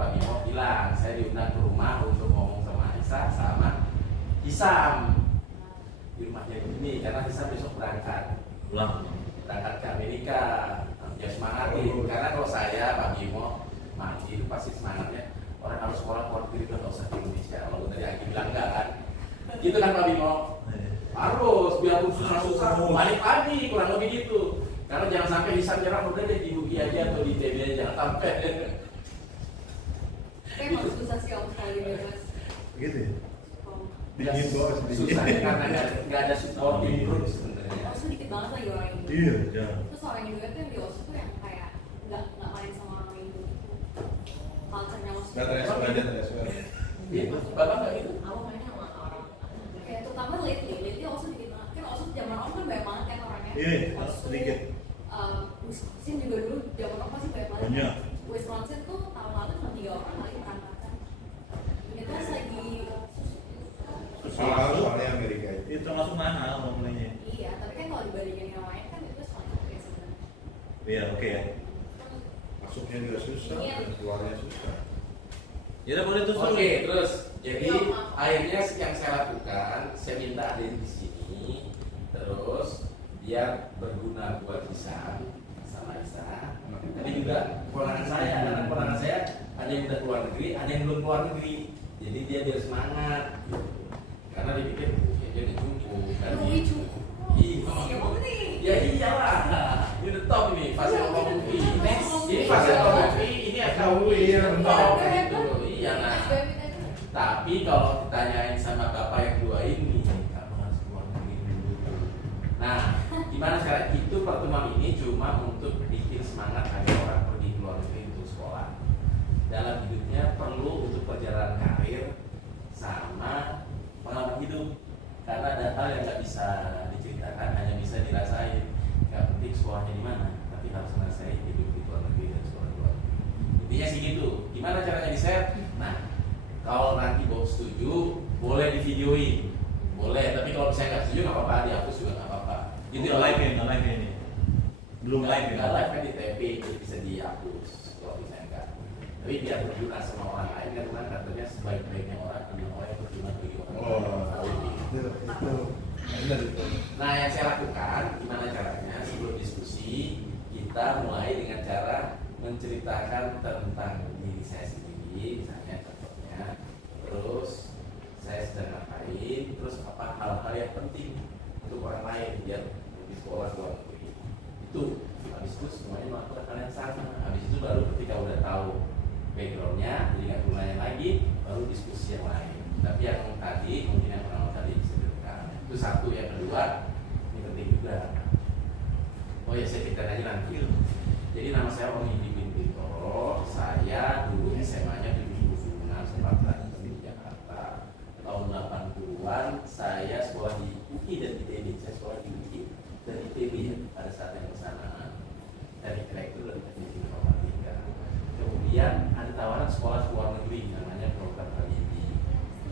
Pak Bimo bilang saya diundang ke rumah untuk ngomong sama Isa sama Hisam di rumahnya ini karena Hisam besok berangkat ke Amerika. Ya semangatin karena kalau saya Pak Bimo mandi itu pasti semangatnya orang harus sekolah keluar negeri itu nggak usah di Indonesia. Kalau tadi Aki bilang enggak kan, gitu kan Pak Bimo? Harus biarpun susah-susah balik lagi kurang lebih gitu. Karena jangan sampai Hisam nyerah udah deh di UI aja atau di TB aja, jangan sampai. Emang susah sih om sekali bebas. Gitu ya? Dingin bos. Susahnya karena nggak ada supporting group sebenarnya. Osu dikit banget lagi orang Indo. Iya, jangan. Terus orang Indo itu yang di Osu tuh yang kayak nggak main sama orang Indo. Culture-nya Osu. Nggak transfer aja, transfer. Iya, bapak nggak gitu? Aku mainnya sama orang. Kayak terutama lately Osu dikit banget. Kan Osu zaman om kan banyak banget kan orangnya. Iya, Osu, sedikit. Wisconsin juga dulu zaman om pasti banyak banget. Banyak. Wisconsin tuh tahun lalu cuma 3 orang lagi berangkatan. Ini tuh lagi Soalnya Amerika itu termasuk mahal ngomongnya. iya, tapi kan kalau dibandingin yang lain kan itu sangat oke sebenarnya. Iya, oke ya. Masuknya juga susah, Iya. dan keluarnya susah. Ya udah boleh tuh. Oke, terus jadi Iya, Pak. akhirnya yang saya lakukan, saya minta ada di sini, terus biar berguna buat Hisam sama Isa. Tapi juga keponakan saya, karena keponakan saya ada yang udah keluar negeri, ada yang belum keluar negeri. Jadi dia biar semangat, gitu. Karena dia pikir ya dia udah cukup. Kan Lui cukup. Iya. Siapa nih? Ya iyalah, ini udah top ini, fase ngomong UI. Ini fase ngomong UI, ini FKUI, top gitu. Iya nah. Tapi kalau ditanyain sama bapak yang dua ini, kamu harus keluar negeri dulu. Nah, gimana sekarang itu pertemuan ini cuma untuk bikin semangat agar orang pergi keluar negeri untuk sekolah. Dalam hidupnya perlu untuk perjalanan karir sama pengalaman hidup. Karena ada hal yang nggak bisa diceritakan, hanya bisa dirasain. Nggak penting sekolahnya di mana, tapi harus ngerasain hidup di luar negeri dan sekolah di luar negeri. Intinya sih gitu. Gimana caranya di-share? Nah, kalau nanti Bob setuju, boleh di-videoin. Boleh, tapi kalau saya nggak setuju nggak apa-apa, dihapus juga nggak apa-apa. Gitu ya, live ya ini. Belum live ya. Nggak live kan di TP, jadi bisa dihapus. Kalau misalnya nggak. Tapi biar berguna sama orang lain kan katanya sebaik-baiknya orang adalah orang yang berguna bagi orang lain. Benar itu. Nah, yang saya lakukan, gimana caranya? Sebelum diskusi, kita mulai dengan cara menceritakan tentang diri saya sendiri, misalnya contohnya, terus saya sedang ngapain, terus apa hal-hal yang penting untuk orang lain biar di sekolah luar negeri. Itu, habis itu semuanya melakukan hal yang sama. Habis itu baru ketika udah tahu backgroundnya, jadi nggak perlu nanya lagi, baru diskusi yang lain. Tapi yang tadi, mungkin yang pertama tadi bisa direkam. Itu satu. Yang kedua, ini penting juga. Oh ya, saya cerita aja nanti. Jadi nama saya Om Indi Bintoro. Saya dulu SMA-nya di Hubungan Sepatan di Jakarta. Tahun 80-an saya sekolah di UI dan ITB. Saya sekolah di UI dan ITB pada saat yang bersamaan. Dari direktur dan teknik informatika. Kemudian ada tawaran sekolah luar negeri namanya program Kalidi.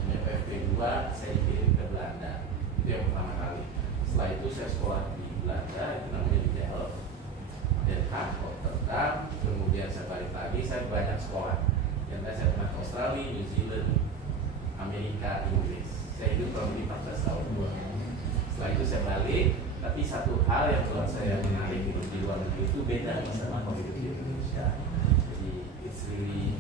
Namanya PFP 2, saya dikirim ke Belanda. Itu yang pertama kali. Setelah itu saya sekolah di Belanda, itu namanya di Delft, Den Haag, Rotterdam. Kemudian saya balik lagi, saya banyak sekolah. Yang saya pernah ke Australia, New Zealand, Amerika, Inggris. Saya hidup kurang lebih 14 tahun. Setelah itu saya balik, tapi satu hal yang buat saya menarik hidup di luar negeri itu beda sama kalau hidup di Indonesia. Jadi it's really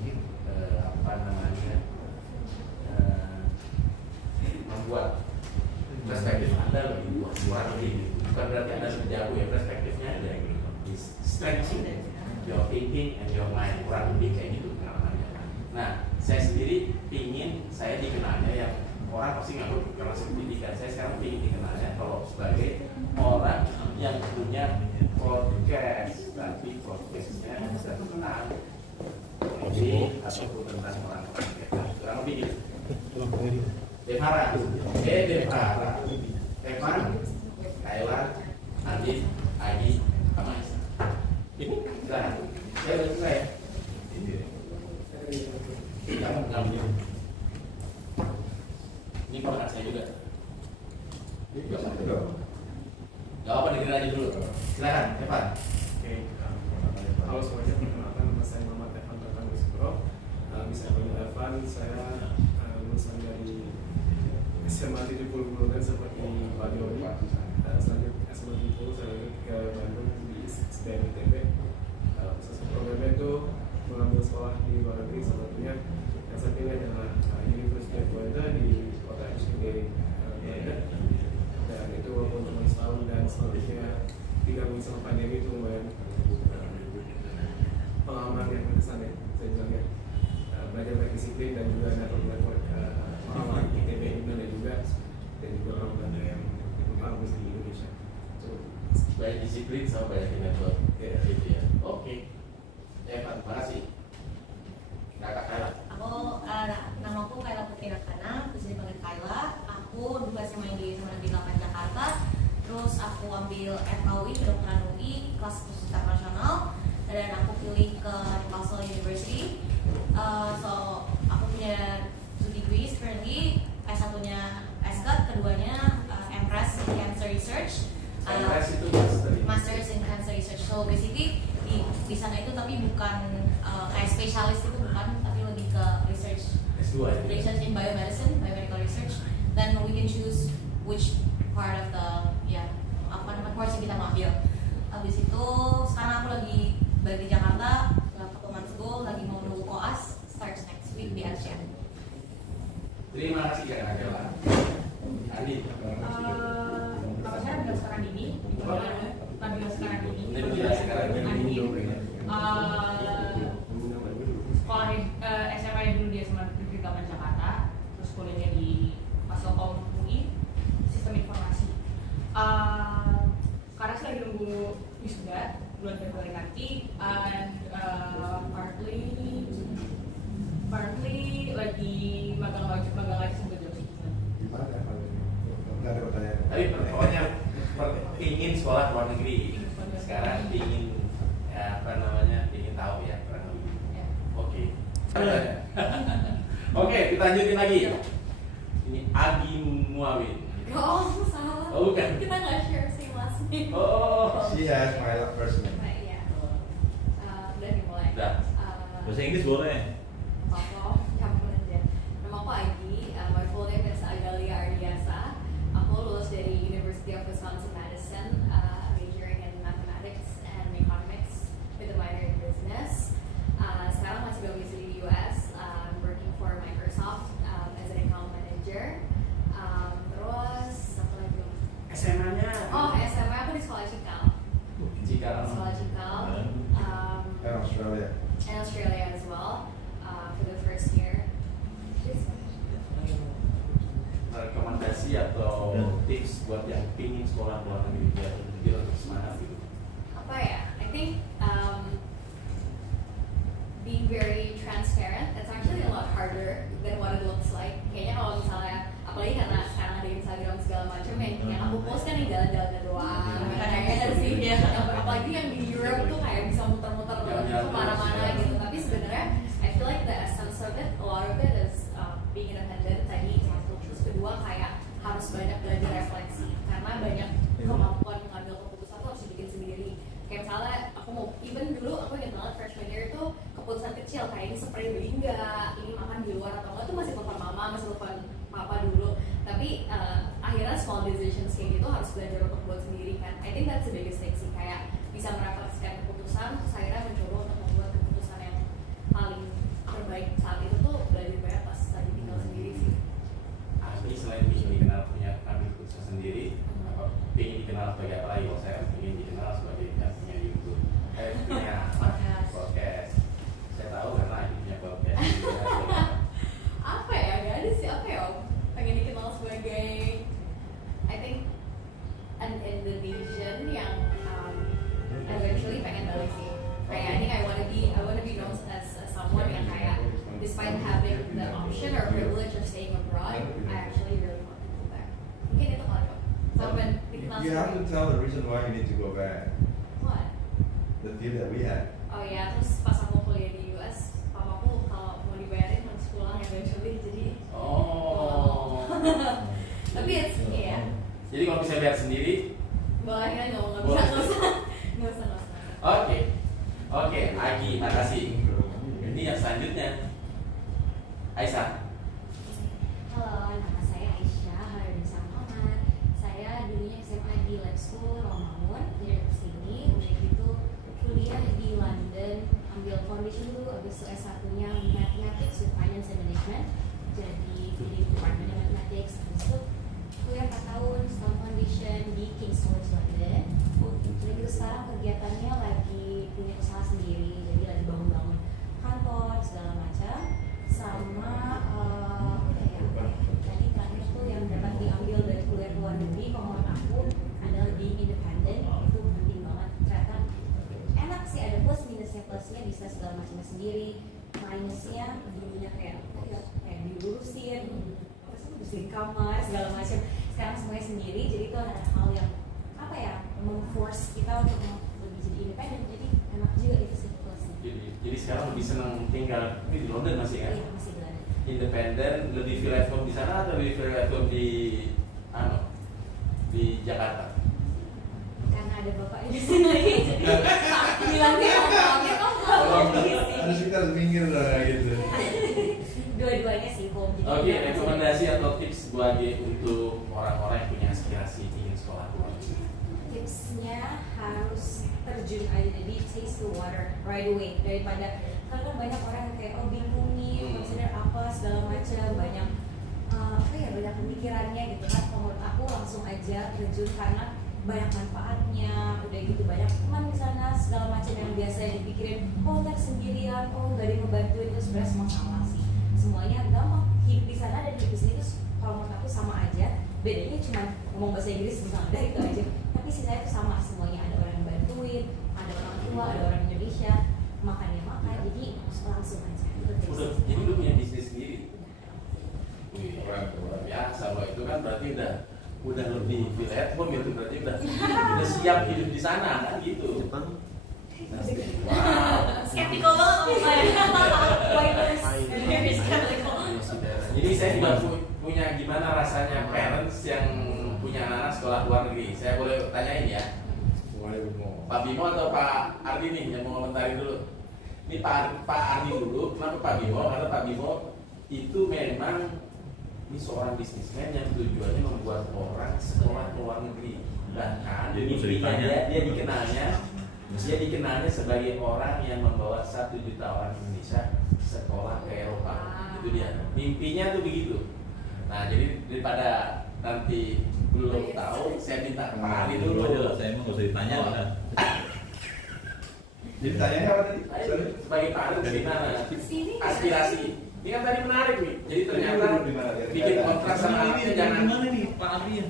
membuat perspektif Anda lebih luas lagi. Bukan berarti Anda lebih jago ya, perspektifnya ada yang stretching your thinking and your mind, kurang lebih kayak gitu pengalamannya. Nah, saya sendiri pingin saya dikenalnya yang orang pasti nggak kalau pendidikan saya sekarang pingin dikenalnya kalau sebagai orang yang punya podcast, tapi podcastnya tentang ini ataupun tentang orang-orang kurang lebih gitu. Devara, Devara, Evan, Thailand, Andi, Agi, sama Isa. Ini silahkan. Saya udah selesai. Jangan. Ini ponakan saya juga. Gak apa dengerin aja dulu. Silahkan, Evan. Oke, halo semuanya, perkenalkan nama saya Muhammad Evan Tatang Wisbro. bisa panggil Evan. Saya lulusan dari SMA 70 Bulungan seperti Pak Joni. Selanjutnya SMA 70 saya lanjut ke Bandung di SDM ITB. Programnya itu mengambil sekolah di luar negeri, salah satunya yang saya pilih adalah University of Twente di kota Enschede, Belanda. Dan itu walaupun cuma setahun dan selanjutnya digabung sama pandemi itu lumayan pengalaman yang berkesan ya, saya bilang ya. Belajar banyak disiplin dan juga network orang-orang ITB Indonesia juga, dan juga orang Belanda yang bagus di Indonesia. Banyak disiplin sama banyak network. Ya. Gitu ya. Oke. Evan, terima kasih. Kakak Kayla. Nama aku Kayla Putri Rakana, bisa dipanggil Kayla. Aku dulu SMA di Negeri 8 Jakarta. Terus aku ambil FKUI, kedokteran UI, kelas khusus internasional, dan aku pilih ke Newcastle University. So aku punya 2 degrees currently, S1-nya SCAT, keduanya MPRES in Cancer Research. MPRES itu Masters in Cancer Research. So basically di sana itu tapi bukan kayak spesialis itu bukan, tapi lebih ke research. S2 ya. Research in biomedicine, biomedical research. Then we can choose which part of the course yang kita mau ambil. Habis itu sekarang aku lagi balik di Jakarta, ke Teman School, lagi mau nunggu koas, starts next week di Asia. Terima kasih Kak Kayla. Adi. Kalau saya Nabila sekarang ini, Nabila sekarang ini. Nabila sekarang ini. Sekolah SMA dulu di SMA Negeri 8 Jakarta, terus kuliahnya di Fasilkom UI, Sistem Informasi. Sekarang saya lagi nunggu wisuda bulan Februari nanti, and partly lagi magang lagi sebagai job seeking. Gimana ya? Nggak ada pertanyaan. Tapi pokoknya ingin sekolah luar negeri. Sekarang ingin ingin tahu ya kurang lebih. Ya. Oke. Oke, kita lanjutin lagi. Ini Agi Muawin. Oh, salah. Oh, bukan. Kita nggak share same last name. Oh. She has my first name. Nah, iya. Udah dimulai. Udah. Bahasa Inggris boleh. Apa? Campur aja. Nama aku Agi. My full name is Agalia Ardiasa. Aku lulus dari University of Wisconsin-Madison, majoring in mathematics and economics with a minor in business. Sekarang masih domisili di US. I'm working for Microsoft as an account manager. Terus apa lagi? SMA-nya? Oh, SMA aku di sekolah Cikal. Sekolah Cikal. And Australia. And Australia as well for the first year. Rekomendasi atau tips buat yang pingin sekolah luar negeri biar lebih semangat gitu. Apa ya? I think being very transparent. It's actually a lot harder than what it looks like. Kayaknya kalau misalnya, apalagi karena sekarang ada Instagram segala macam yang aku post kan yang jalan-jalan doang. Kadang-kadang sih ya. Apalagi yang di Europe tuh kayak bisa muter-muter kemana-mana gitu. Tapi sebenarnya I feel like the essence of it, a lot of it is being independent tadi satu. Terus kedua kayak harus banyak belajar refleksi karena banyak kemampuan mengambil keputusan tuh harus dibikin sendiri. Kayak misalnya aku mau, even dulu aku ingat banget freshman year itu keputusan kecil kayak ini spray beli enggak, ini makan di luar atau enggak tuh masih telepon mama, masih telepon papa dulu. Tapi akhirnya small decisions kayak gitu harus belajar untuk buat sendiri kan. I think that's the biggest thing sih, kayak bisa merefleksikan keputusan terus akhirnya mencoba untuk membuat keputusan yang paling terbaik saat itu tuh belajar banyak pas lagi tinggal sendiri sih. Asli selain ingin dikenal punya ambil keputusan sendiri, ingin dikenal sebagai apa lagi? Kalau saya ingin dikenal sebagai yang punya YouTube, punya podcast. Saya tahu karena ini punya podcast. Apa ya? Gak ada sih, apa ya? Pengen dikenal sebagai I think an Indonesian yang eventually pengen balik sih. Kayak I think I wanna be known as someone yang kayak despite having the option or privilege of staying abroad, I actually really want to go back. Mungkin itu kalau sampai dikenal You have to tell the reason why you need to go back. What? The deal that we had. Oh ya, terus pas aku kuliah di US, papaku kalau mau dibayarin harus pulang eventually, jadi Oh. tapi ya. Jadi kalau bisa lihat sendiri. Boleh kan nggak bisa, Boleh. nggak usah. Oke, Agi, makasih. Ini yang selanjutnya. Aisyah. Halo, nama saya Aisyah Harinisa Muhammad. Saya dulunya SMA di Lab School Romangun, dari sini. Udah gitu kuliah di London, ambil foundation dulu, habis itu S1-nya Mathematics with Finance and Management. Jadi di Department of Mathematics, habis itu kuliah 4 tahun setahun foundation di King's College London. Jadi gitu sekarang kegiatannya lagi punya usaha sendiri, jadi lagi bangun-bangun kantor segala macam, sama tadi terakhir tuh yang dapat diambil dari kuliah luar negeri, kalau menurut aku adalah being independent. Itu penting banget, ternyata enak sih, ada plus minusnya. Plusnya bisa segala macamnya sendiri, minusnya dulunya kayak diurusin, bersihin kamar segala macam, sekarang semuanya sendiri. Jadi itu ada hal yang apa ya, memforce kita untuk lebih jadi independen. Jadi enak juga itu sih plusnya. Jadi sekarang lebih senang tinggal di London masih kan? Iya, masih di London. Independen, lebih feel at home di sana atau lebih feel at home di Jakarta? Karena ada bapaknya di sini lagi, jadi bilangnya home di sini. Harus kita harus minggir lah gitu. Dua-duanya sih home. Oke, rekomendasi atau tips untuk orang-orang yang punya aspirasi ingin sekolah luar negeri. Tipsnya harus terjun aja, jadi taste the water right away, daripada karena kan banyak orang yang kayak bingung nih, consider apa segala macam, banyak banyak pemikirannya gitu kan. Kalau menurut aku langsung aja terjun karena banyak manfaatnya. Udah gitu banyak teman di sana segala macam yang biasa dipikirin, ntar sendirian, nggak ada yang ngebantuin, itu sebenarnya semua salah sih. Semuanya gampang, hidup di sana dan hidup di sini itu kalau menurut aku sama aja. Bedanya cuma ngomong bahasa Inggris udah itu aja, tapi sisanya itu sama semuanya. Ada orang yang bantuin, ada orang tua, ada orang Indonesia, makan, jadi langsung aja. Udah, jadi lu punya bisnis sendiri. Wih, orang biasa loh, itu kan berarti udah lebih feel at home, itu berarti udah siap hidup di sana kan gitu. Wow. Skeptikal banget sama saya. Jadi saya juga punya gimana rasanya parents yang punya anak sekolah luar negeri. Saya boleh tanyain ya? Pak Bimo atau Pak Ardi nih yang mau komentarin dulu. Ini Pak Ardi dulu. Kenapa Pak Bimo? Karena Pak Bimo itu memang ini seorang bisnismen yang tujuannya membuat orang sekolah ke luar negeri. Bahkan dia dikenalnya sebagai orang yang membawa 1 juta orang Indonesia sekolah ke Eropa. Itu dia. Mimpinya tuh begitu. Nah, jadi daripada nanti belum tahu, saya minta Pak Ardi dulu. Saya mau nggak usah ditanya kan. Jadi tanyanya apa tadi? Sebagai Pak Ardi gimana? Aspirasi. Ini kan tadi menarik nih. Jadi ternyata bikin kontrak sama anaknya jangan. Gimana nih Pak Ardi ya?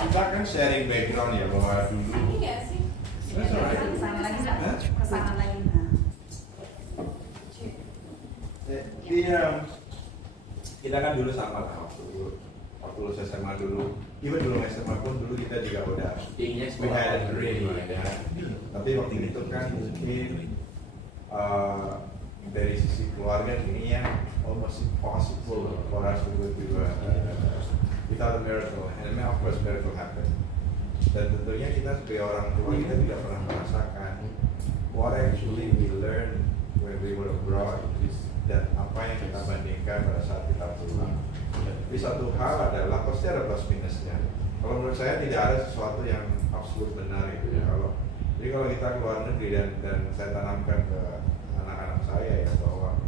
Kita kan sharing background ya, bahwa dulu. Iya sih. Kesana lagi nggak? Kesana lagi. Kita kan dulu sama lah waktu lulus SMA dulu. Even belum SMA pun dulu kita juga udah Tingginya we had a dream ya. Tapi waktu itu kan mungkin dari sisi keluarga ini ya almost impossible for us to go to without a miracle, and of course miracle happened. Dan tentunya kita sebagai orang tua kita tidak pernah merasakan what actually we learn when we were abroad dan apa yang kita bandingkan pada saat kita pulang. Tapi satu hal adalah pasti ada plus minusnya. Kalau menurut saya tidak ada sesuatu yang absolut benar itu ya. Jadi kalau kita ke luar negeri dan saya tanamkan ke anak-anak saya ya bahwa,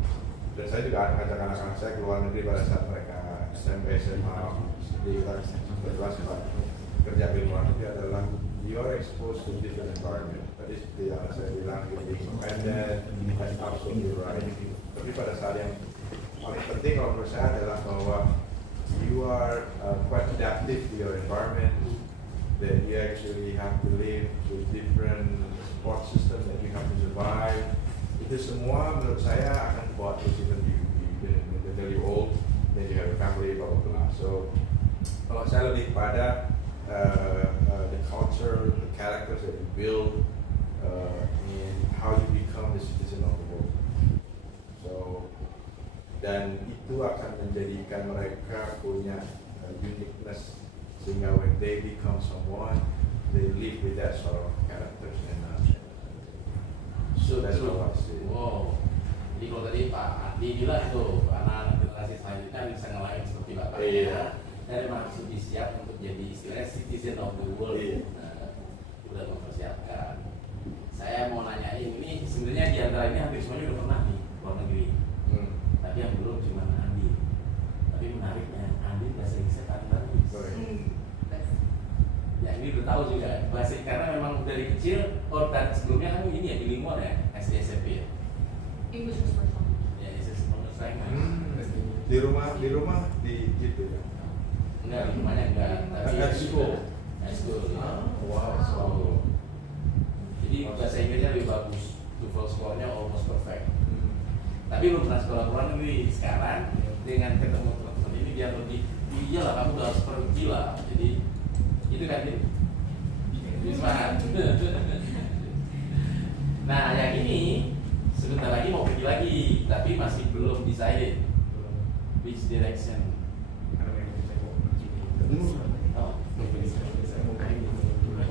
dan saya juga akan ngajak anak-anak saya ke luar negeri pada saat mereka SMP, SMA di kelas kerja di luar negeri adalah you are exposed to different environment. Tadi seperti yang saya bilang, being independent, that's absolutely right. Tapi pada saat yang paling penting kalau menurut saya adalah bahwa you are quite adaptive to your environment, that you actually have to live with different support system that you have to survive. Itu semua menurut saya akan buat terus even until you old, then you have a family, blah blah blah. So kalau saya lebih pada the culture, the characters that you build, in how you become the citizen of the world. So dan itu akan menjadikan mereka punya uniqueness, sehingga when they become someone, they live with that sort of characters and so That's how I see it. Wow. Jadi kalau tadi Pak Adi bilang itu anak-anak generasi selanjutnya bisa ngelain seperti bapaknya. Iya. Dan memang sudah siap untuk jadi istilahnya citizen of the world. Iya. Udah mempersiapkan. Saya mau nanyain ini sebenarnya di antara ini hampir semuanya udah pernah nih luar negeri. Tapi yang belum cuma Andi. Tapi menariknya Andi bahasa Inggrisnya paling bagus. Ya ini udah tahu juga bahasa karena memang dari kecil dan sebelumnya kamu ini ya bilingual ya SD SMP ya. English is first language. Ya itu semuanya language. Di rumah di gitu ya. Enggak di rumahnya enggak. Tapi At school. At school. Ya. Wow. So, jadi bahasa Inggrisnya lebih bagus. TOEFL score-nya almost perfect. Tapi belum pernah sekolah luar negeri. Sekarang dengan ketemu teman-teman ini dia lebih iyalah kamu udah harus pergi lah. Jadi itu kan Din? Semangat. Nah yang ini sebentar lagi mau pergi lagi, tapi masih belum decided which direction.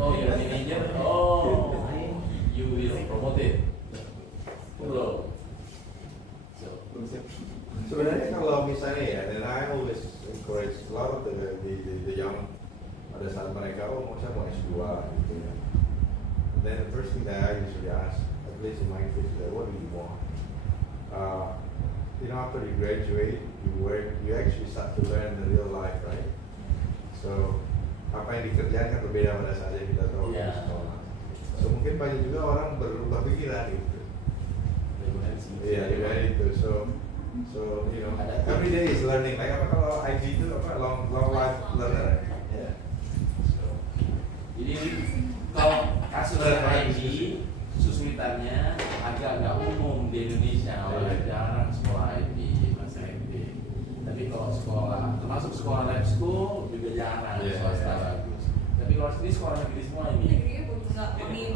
Oh, you're a manager. Oh, you will promote it. Belum. Sebenarnya kalau misalnya ya, dan I always encourage a lot of the young pada saat mereka saya mau S2 gitu ya. Then the first thing that I usually ask, at least in my case, is what do you want? After you graduate, you work, you actually start to learn the real life, right? So apa yang dikerjakan berbeda pada saat yang kita tahu di sekolah. So mungkin banyak juga orang berubah pikiran gitu. Iya, itu. So every day is learning. Like apa kalau IT itu long life learner. Yeah. So, jadi kalau kasus IT kesulitannya agak umum di Indonesia. Orang jarang sekolah IT, masa IT. Tapi kalau sekolah, termasuk sekolah lab school juga jarang swasta bagus. Tapi kalau sini sekolah negeri semua ini. Negerinya pun enggak ini.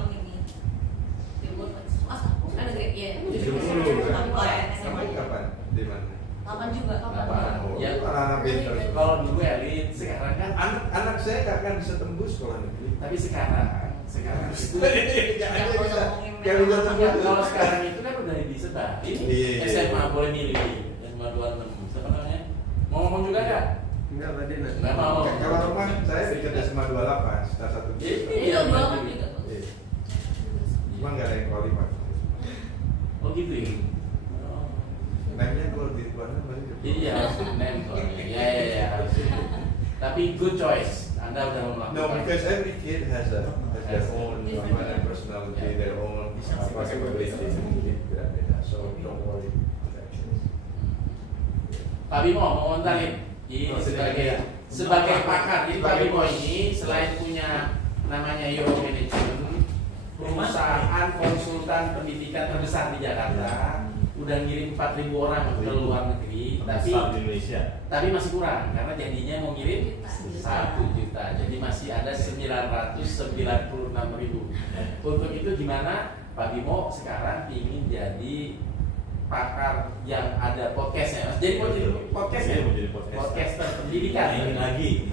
Negeri ya. Kamu kapan? Di mana? 8 juga. Ya, anak-anak pintar. Kalau dulu elit, sekarang kan anak saya nggak akan bisa tembus sekolah negeri. tapi sekarang itu kalau sekarang itu kan udah disebar. Ini SMA boleh milih, SMA 26. Siapa namanya? Mau ngomong juga nggak? Enggak tadi Nggak mau. Kalau rumah saya dekat SMA 28, salah satu. Iya, 28 juga. Cuma nggak ada yang qualified. Oh gitu ya. Namanya kalau di mana masih. Iya harus name soalnya. Ya harus. Tapi good choice. Anda udah melakukan. No, because every kid has their own personality, their own capability. So don't worry. Pak Bimo mau ngomentarin. Ini sebagai pakar. Jadi Pak Bimo ini selain punya namanya Euro Management, perusahaan konsultan pendidikan terbesar di Jakarta, udah ngirim 4.000 orang ke luar negeri, tapi di Indonesia. Tapi masih kurang karena janjinya mau ngirim 1 juta. Jadi masih ada 996.000. Untuk itu gimana Pak Bimo sekarang ingin jadi pakar yang ada podcastnya? Jadi mau jadi podcast ya? Podcaster pendidikan. Ingin lagi.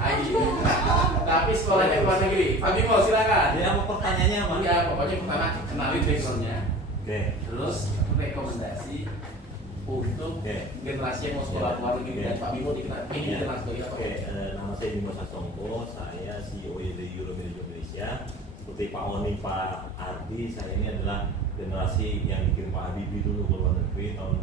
Tapi sekolahnya luar negeri. Pak Bimo silakan. Jadi apa pertanyaannya apa? Ya pokoknya pertama kenalin backgroundnya. Oke. Terus rekomendasi untuk generasi yang mau sekolah luar negeri dan Pak Bimo dikenal sebagai apa? Oke, nama saya Bimo Sasongko, saya CEO dari Euro Management Indonesia. Seperti Pak Oni, Pak Ardi, saya ini adalah generasi yang dikirim Pak Habibie dulu ke luar negeri tahun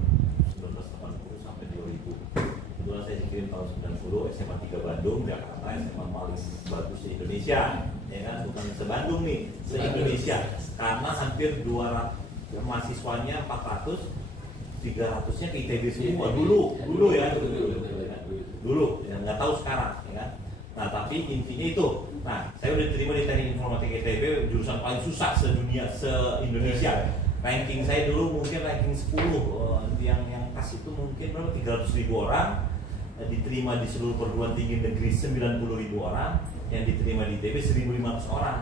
1980 sampai 2000. Kebetulan saya dikirim tahun 90, SMA 3 Bandung, Jakarta, SMA paling bagus di Indonesia, ya kan? Bukan se-Bandung nih, se-Indonesia. Karena hampir 200 mahasiswanya 400, 300-nya ke ITB semua dulu ya, nggak tahu sekarang, ya kan? Nah tapi intinya itu. Nah, saya udah diterima di Teknik Informatika ITB, jurusan paling susah sedunia, se-Indonesia. Ranking saya dulu mungkin ranking 10, yang pas itu mungkin berapa 300.000 orang, diterima di seluruh perguruan tinggi negeri 90.000 orang, yang diterima di ITB 1.500 orang.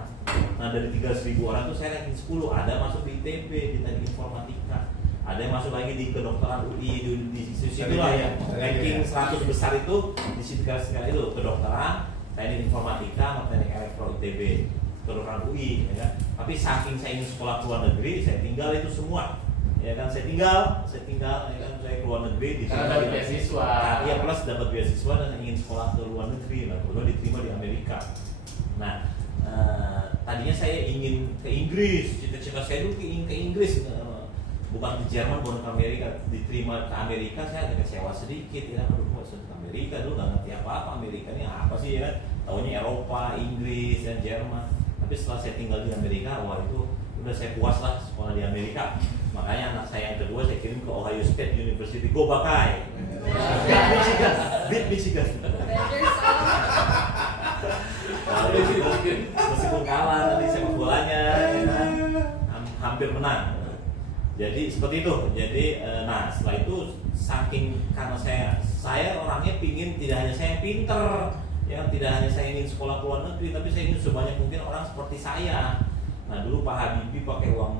Nah dari 300.000 orang itu saya ranking 10, ada masuk di ITB di Teknik Informatika, ada yang masuk lagi di kedokteran UI di situ lah ya. Ranking 100 besar itu di segala itu kedokteran, teknik informatika, teknik elektro ITB. kedokteran UI, ya kan. Tapi saking saya ingin sekolah ke luar negeri, saya tinggal itu semua, ya kan. Saya tinggal, ya kan. Saya ke luar negeri di Karena dapat beasiswa. Ya plus dapat beasiswa dan ingin sekolah ke luar negeri, nah kemudian diterima di Amerika. Nah, tadinya saya ingin ke Inggris, cita-cita saya dulu ingin ke Inggris, bukan ke Jerman, bukan ke Amerika. Diterima ke Amerika, saya agak kecewa sedikit, ya kan. Aduh, kok ke Amerika dulu nggak ngerti apa-apa Amerika ini apa sih, ya kan. Taunya Eropa, Inggris, dan Jerman. Tapi setelah saya tinggal di Amerika, wah itu udah saya puas lah sekolah di Amerika. Makanya anak saya yang kedua saya kirim ke Ohio State University, go Buckeye. Beat Michigan. Meskipun kalah nanti sepak bolanya, ya kan, hampir menang. Jadi seperti itu. Jadi, nah setelah itu saking karena saya orangnya pingin tidak hanya saya yang pinter, ya tidak hanya saya ingin sekolah ke luar negeri, tapi saya ingin sebanyak mungkin orang seperti saya. Nah dulu Pak Habibie pakai uang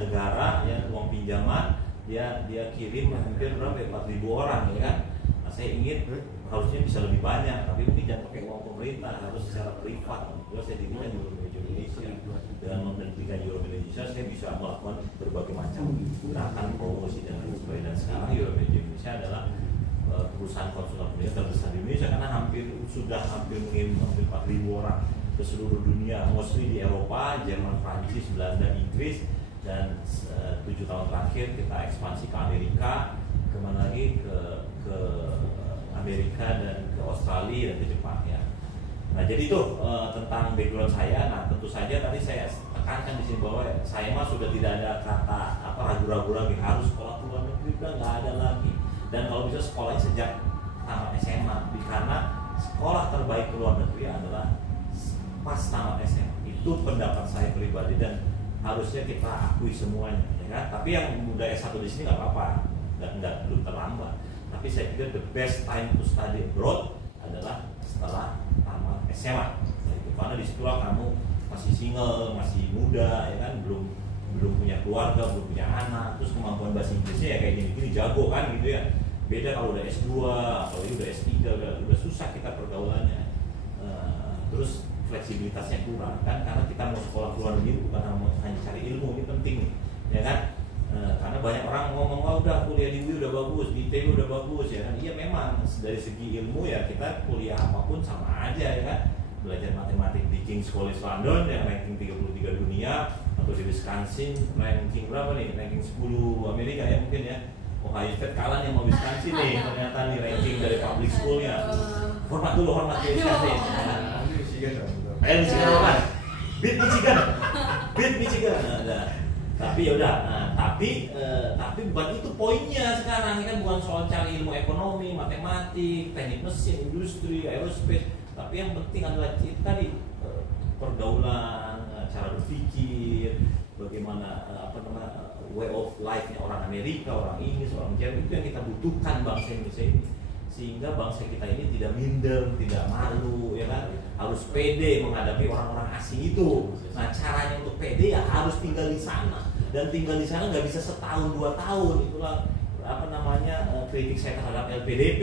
negara, ya uang pinjaman, dia kirim hampir berapa 4.000 orang, ya kan. Nah, saya ingin harusnya bisa lebih banyak, tapi mungkin jangan pakai uang pemerintah, harus secara privat. Juga saya dirikan Europe Indonesia. Dengan mendirikan Europe Indonesia, saya bisa melakukan berbagai macam gerakan promosi dan lain sebagainya. Dan sekarang Europe Indonesia adalah perusahaan konsulat pendidikan terbesar di Indonesia karena hampir mengirim 4.000 orang ke seluruh dunia, mostly di Eropa, Jerman, Prancis, Belanda, Inggris, dan 7 tahun terakhir kita ekspansi ke Amerika, kemana lagi ke Amerika dan ke Australia dan ke Jepang, ya. Nah jadi itu tentang background saya. Nah tentu saja tadi saya tekankan di sini bahwa saya mah sudah tidak ada kata ragu-ragu lagi harus sekolah ke luar negeri, udah nggak ada lagi. Dan kalau bisa sekolahnya sejak tamat SMA, karena sekolah terbaik ke luar negeri adalah pas tamat SMA. Itu pendapat saya pribadi dan harusnya kita akui semuanya, ya kan? Tapi yang udah S1 di sini nggak apa-apa, belum terlambat. Tapi saya pikir the best time to study abroad adalah setelah tamat SMA. Nah, itu karena disitulah kamu masih single, masih muda, ya kan, belum punya keluarga, belum punya anak, terus kemampuan bahasa Inggrisnya ya kayak gini jago kan gitu ya. Beda kalau udah S2, apalagi udah S3, udah susah kita pergaulannya. Terus fleksibilitasnya kurang kan, karena kita mau sekolah ke luar negeri bukan hanya cari ilmu, ini penting, ya kan. Karena banyak orang ngomong, oh udah kuliah di UI udah bagus, di ITB udah bagus, ya kan. Iya memang dari segi ilmu ya kita kuliah apapun sama aja, ya kan. Belajar matematik di King's College London yang ranking 33 dunia, atau di Wisconsin ranking berapa nih, ranking 10 Amerika ya mungkin ya. Ohio State kalah nih sama Wisconsin nih, ternyata nih ranking dari public schoolnya. Hormat di Wisconsin. Michigan apa? Beat Michigan. Nah, tapi ya udah. Tapi bukan itu poinnya sekarang, kan bukan soal cari ilmu ekonomi, matematik, teknik mesin, industri, aerospace. Tapi yang penting adalah tadi pergaulan, cara berpikir, bagaimana way of life-nya orang Amerika, orang Inggris, orang Jerman, itu yang kita butuhkan bangsa Indonesia ini. Sehingga bangsa kita ini tidak minder, tidak malu, ya kan, harus pede menghadapi orang-orang asing itu. Nah caranya untuk pede ya harus tinggal di sana, dan tinggal di sana nggak bisa setahun 2 tahun. Itulah kritik saya terhadap LPDP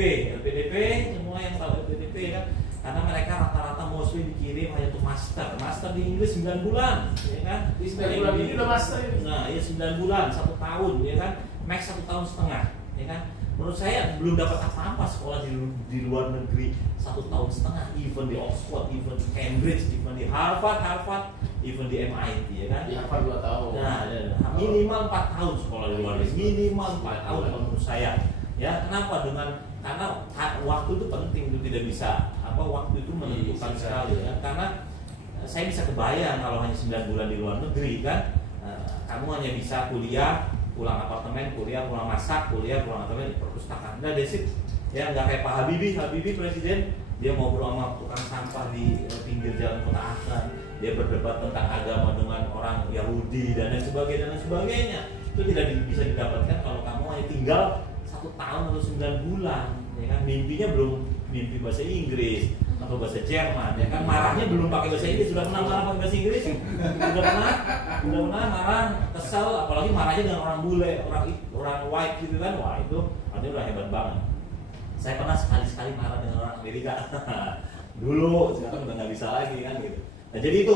semua yang tahu LPDP kan, karena mereka rata-rata mostly dikirim hanya untuk master di Inggris 9 bulan, ya kan. Di 9 bulan ini udah master ya. Nah ya 9 bulan, 1 tahun, ya kan, max 1 tahun setengah, ya kan. Menurut saya belum dapat apa-apa sekolah di luar negeri 1 tahun setengah, even di Oxford, even di Cambridge, even di Harvard, even di MIT, ya kan. Di Harvard 2 tahun. Nah, minimal 4 tahun sekolah di luar negeri, minimal 4 tahun menurut saya. Ya, kenapa? Karena waktu itu penting, itu tidak bisa waktu itu menentukan sekali, ya. Karena saya bisa kebayang kalau hanya 9 bulan di luar negeri kan, kamu hanya bisa kuliah, pulang apartemen, kuliah, pulang masak, kuliah, pulang apartemen, di perpustakaan. Nah, that's it. Ya, nggak kayak Pak Habibie presiden, dia ngobrol sama tukang sampah di pinggir jalan Kota Aksan, dia berdebat tentang agama dengan orang Yahudi dan lain sebagainya. Itu tidak bisa didapatkan kalau kamu hanya tinggal 1 tahun atau 9 bulan, ya kan. Mimpinya belum mimpi bahasa Inggris atau bahasa Jerman, ya kan. Marahnya belum pakai bahasa Inggris, sudah pernah marah pakai bahasa Inggris, sudah pernah marah, kesel, apalagi marahnya dengan orang bule, orang white gitu kan. Wah itu artinya udah hebat banget. Saya pernah sekali-sekali marah dengan orang Amerika dulu, sekarang udah nggak bisa lagi kan gitu. Nah, jadi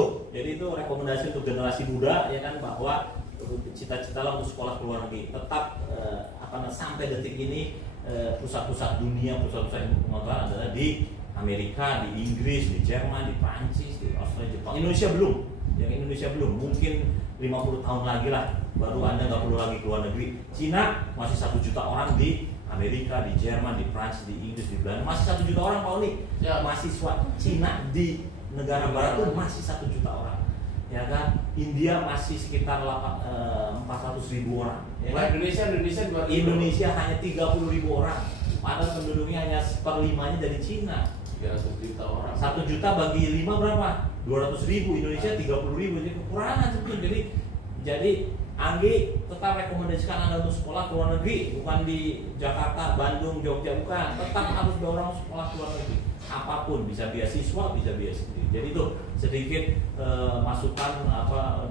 itu rekomendasi untuk generasi muda ya kan, bahwa cita-citalah untuk sekolah ke luar negeri. Tetap sampai detik ini pusat-pusat dunia, pusat-pusat ilmu pengetahuan adalah di Amerika, di Inggris, di Jerman, di Prancis, di Australia, Jepang. Indonesia belum. Yang Indonesia belum. Mungkin 50 tahun lagi lah baru Anda nggak perlu lagi ke luar negeri. Cina masih 1 juta orang di Amerika, di Jerman, di Prancis, di Inggris, di Belanda. Masih 1 juta orang Pak Oni. Ya, mahasiswa Cina di negara barat itu masih 1 juta orang. Ya kan, India masih sekitar 400.000 orang. Ya kan? Indonesia hanya 30.000 orang. Padahal penduduknya hanya 1/5-nya dari Cina. 300 juta orang. 1 juta bagi 5 berapa? 200.000. Indonesia 30.000. Jadi kekurangan sebetulnya. Jadi Anggi tetap rekomendasikan Anda untuk sekolah ke luar negeri, bukan di Jakarta, Bandung, Jogja, bukan. Tetap harus dorong sekolah ke luar negeri. Apapun, bisa beasiswa, bisa sendiri. Jadi itu sedikit masukan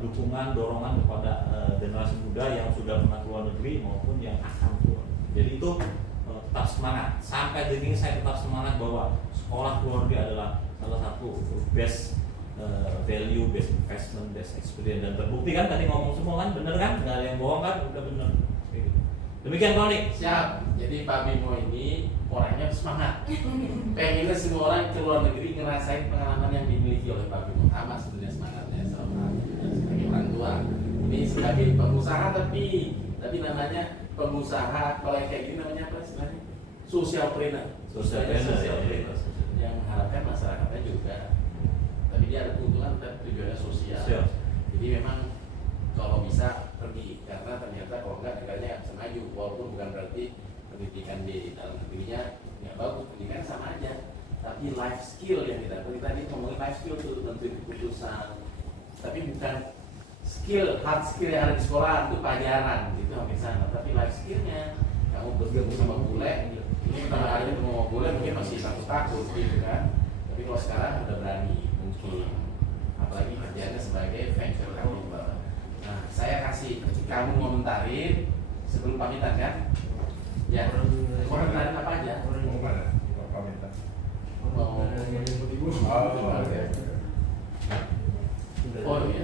dukungan, dorongan kepada generasi muda yang sudah pernah ke luar negeri maupun yang akan keluar. Jadi itu tetap semangat. Sampai detik ini saya tetap semangat bahwa sekolah ke luar negeri adalah salah satu best value, best investment, best experience, dan terbukti kan tadi ngomong semua kan, bener kan? Nggak ada yang bohong kan? Udah bener. Demikian Pak Oni. Siap. Jadi Pak Bimo ini orangnya semangat. Pengennya semua orang ke luar negeri ngerasain pengalaman yang dimiliki oleh Pak Bimo. Sama sebenarnya semangatnya sama sebagai orang tua. Ini sebagai pengusaha tapi namanya pengusaha, kalau kayak gini namanya apa istilahnya? Socialpreneur. Socialpreneur. Yang mengharapkan masyarakatnya juga. Tapi dia ada keuntungan dan tujuannya sosial. Jadi memang kalau bisa pergi, karena ternyata kalau enggak negaranya bisa maju, walaupun bukan berarti pendidikan di dalam negerinya nggak bagus, pendidikan sama aja. Tapi life skill yang kita tadi ngomongin life skill itu tentuin keputusan. Tapi bukan skill, hard skill yang ada di sekolah itu pelajaran, itu hampir sama. Tapi life skillnya, kamu bertemu sama bule, ini pertama kali ketemu sama bule mungkin masih takut gitu kan. Tapi kalau sekarang udah berani. Apalagi kerjanya sebagai venture capital. Nah, saya kasih kamu ngomentarin sebelum pamitan kan? Ya, komentarin apa aja? Mau mana? Pamitan. Mau Oh iya.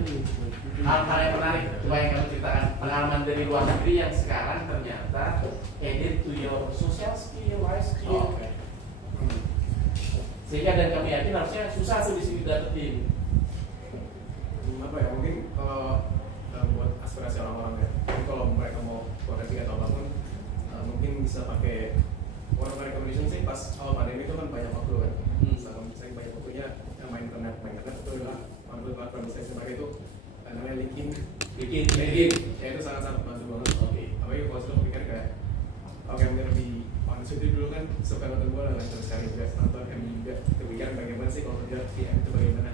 Hal-hal yang menarik, coba yang kamu ceritakan pengalaman dari luar negeri yang sekarang ternyata added to your social skill, life skill. Sehingga dan kami yakin harusnya susah tuh di sini dapetin. Apa ya, mungkin kalau buat aspirasi orang-orang ya, mungkin kalau mereka mau keluar negeri atau apapun, mungkin bisa pakai one of my recommendation sih pas awal pandemi itu kan banyak waktu kan. Saya banyak waktunya main internet itu adalah ambil platform bisa sebagai itu namanya LinkedIn. Ya itu sangat-sangat bantu banget. Apalagi kalau sudah pikir kayak mungkin lebih itu dulu kan suka nonton bola kan, terus cari juga nonton MU juga, kepikiran bagaimana sih kalau kerja di MU itu bagaimana.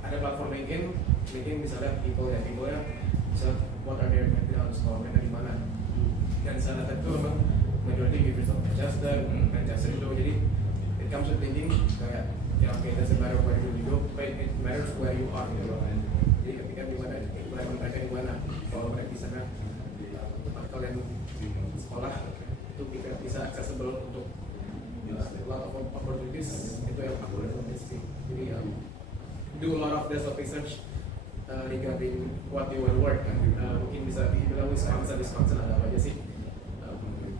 Ada platform LinkedIn misalnya people-nya bisa what are their mental harus kalau mereka di mana, dan sana itu memang majority University of Manchester itu, jadi it comes with LinkedIn kayak it doesn't matter where you go, but it matters where you are gitu loh. Jadi ketika di mana mereka di mana, kalau mereka di sana tempat kalian sekolah itu kita bisa accessible untuk a lot of opportunities, itu yang aku rekomendasi. Jadi do a lot of desktop research regarding what you want to work. Mungkin bisa dibilang Wisconsin ada apa aja sih?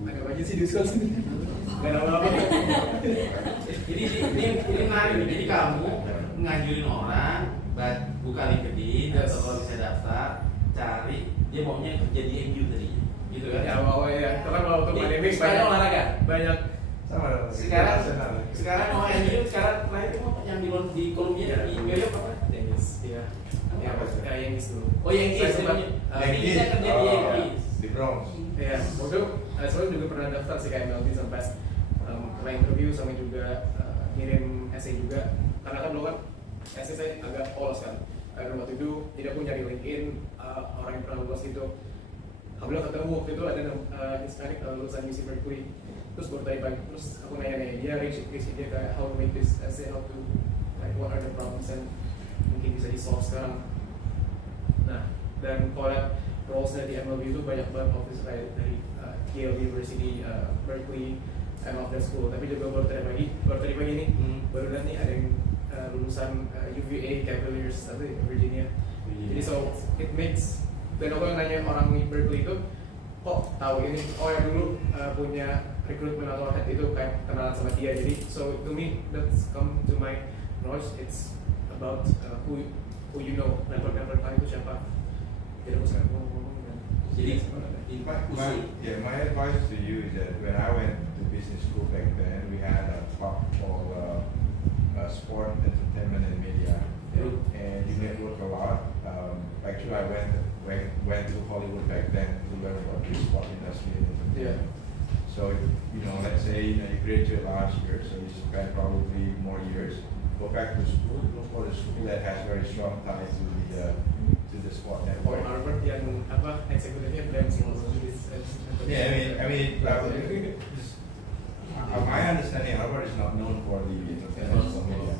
Ada apa aja sih di Wisconsin? Gak ada apa-apa. Jadi ini menarik. Jadi kamu ngajurin orang buka LinkedIn atau kalau bisa daftar, cari dia maunya kerja di MU tadi. Gitu kan? Ya ya. Karena kalau untuk pandemi banyak olahraga, banyak. Sama sekarang mau MU sekarang terakhir yang di Columbia di New York apa? Yankees, ya. Yankees dulu. Oh Yankees, Yankees kerja di Yankees di Bronx. Ya, waktu saya juga pernah daftar sih kayak MLB sampai pernah interview sama juga ngirim essay juga. Karena kan dulu kan essay saya agak polos kan. Karena waktu itu tidak punya di LinkedIn orang yang pernah lulus itu. Alhamdulillah ketemu waktu itu ada Hispanic lulusan UC Berkeley. Terus baru tanya pagi, terus aku nanya dia, reach dia kayak how to make this essay, how to like what are the problems and mungkin bisa di solve sekarang. Nah, dan kalau lihat roles-nya di MLB itu banyak banget office kayak dari Yale University, Berkeley, and of the school. Tapi juga baru tadi pagi nih, baru lihat nih ada yang lulusan UVA Cavaliers tapi Virginia. Jadi so it makes, dan aku yang nanya orang di Berkeley itu kok tahu ini, oh ya dulu punya recruitment atau head itu kayak kenalan sama dia. Jadi so to me that's come to my knowledge, it's about who you know, network itu siapa. Jadi aku sangat ngomong dan Jadi my advice to you is that when I went to business school back then, we had a club called Sport, Entertainment, and Media, and you network a lot. Actually, I went to Hollywood back then to learn about the sport industry and entertainment. So let's say you graduate last year, so you spend probably more years. Go back to school, look for a school that has very strong ties to the sport network. Harvard yang apa eksekutifnya blame semua Yeah, I mean, my understanding, Harvard is not known for the entertainment media,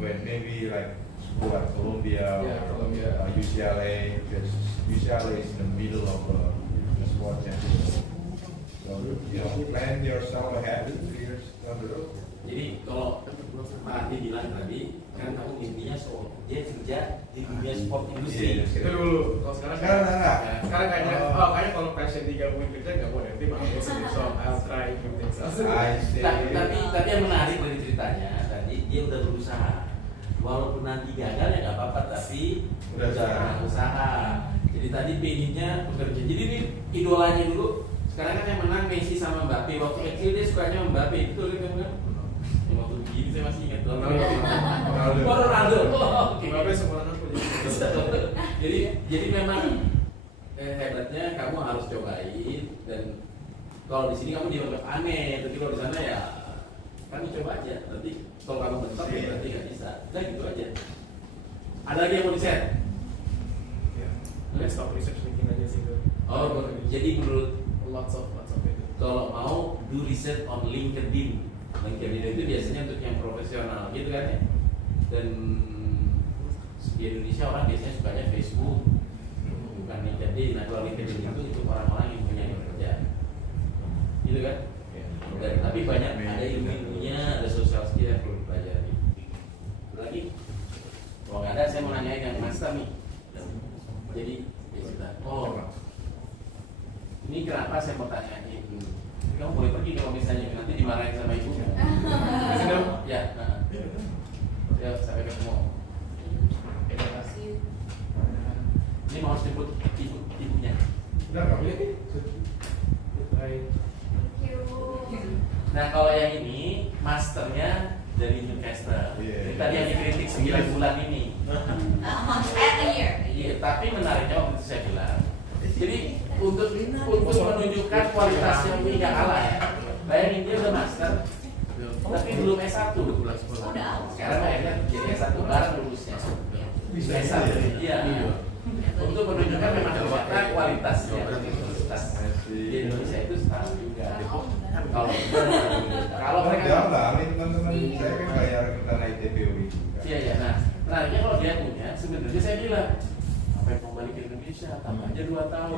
but maybe like school like Columbia or UCLA, because UCLA is in the middle of the sport championship. So plan yourself ahead 3 years down the road. Jadi kalau Pak Adi bilang tadi, kan kamu intinya soal dia kerja di dunia sport industri. Itu dulu. Kalau sekarang kayaknya kalau passion digabungin kerja nggak boleh, nanti malah bosan. So I'll try new things. Tapi yang menarik dari ceritanya tadi dia udah berusaha. Walaupun nanti gagal ya nggak apa-apa, tapi udah berusaha. Jadi tadi pengennya bekerja. Jadi ini idolanya dulu. Sekarang kan yang menang Messi sama Mbappe. Waktu kecil dia sukanya Mbappe, itu kan? Waktu begini saya masih ingat Ronaldo. Mbappe semua anak jadi memang hebatnya kamu harus cobain, dan kalau di sini kamu dianggap aneh, tapi kalau di sana ya kamu coba aja. Nanti kalau kamu mentok ya berarti nggak bisa. Udah gitu aja. Ada lagi yang mau di-share? Let's stop research LinkedIn aja sih itu. Jadi menurut lots of itu. Kalau mau do research on LinkedIn. LinkedIn itu biasanya untuk yang profesional gitu kan ya. Dan di Indonesia orang biasanya sukanya Facebook, bukan LinkedIn. Nah kalau LinkedIn itu untuk orang-orang yang punya kerja, gitu kan. Dan tapi banyak ada ilmunya, ada social skill yang perlu dipelajari. Lagi, kalau nggak ada saya mau nanyain yang master nih. Jadi ya sudah. Ini kenapa saya mau tanya ini? Kamu boleh pergi kalau misalnya nanti dimarahin sama ibu. Ya, ya sampai ketemu. Terima kasih. Ini mau jemput ibunya. Udah nggak boleh nih. Thank Nah kalau yang ini masternya dari Newcastle. Jadi tadi yang dikritik 9 bulan ini. A year. Iya, tapi menariknya waktu itu saya bilang. Jadi untuk menunjukkan kualitasnya ini nggak kalah ya. Bayangin dia udah master, tapi belum S1. Udah. Sekarang akhirnya jadi S1 bareng lulusnya. S1 iya. Untuk menunjukkan memang ternyata kualitasnya universitas di Indonesia itu setara juga. Kalau mereka teman-teman saya kan bayar karena ITPUI. Iya. Nah, menariknya kalau dia punya, sebenarnya saya bilang apa yang mau balik ke Indonesia, tambah aja 2 tahun.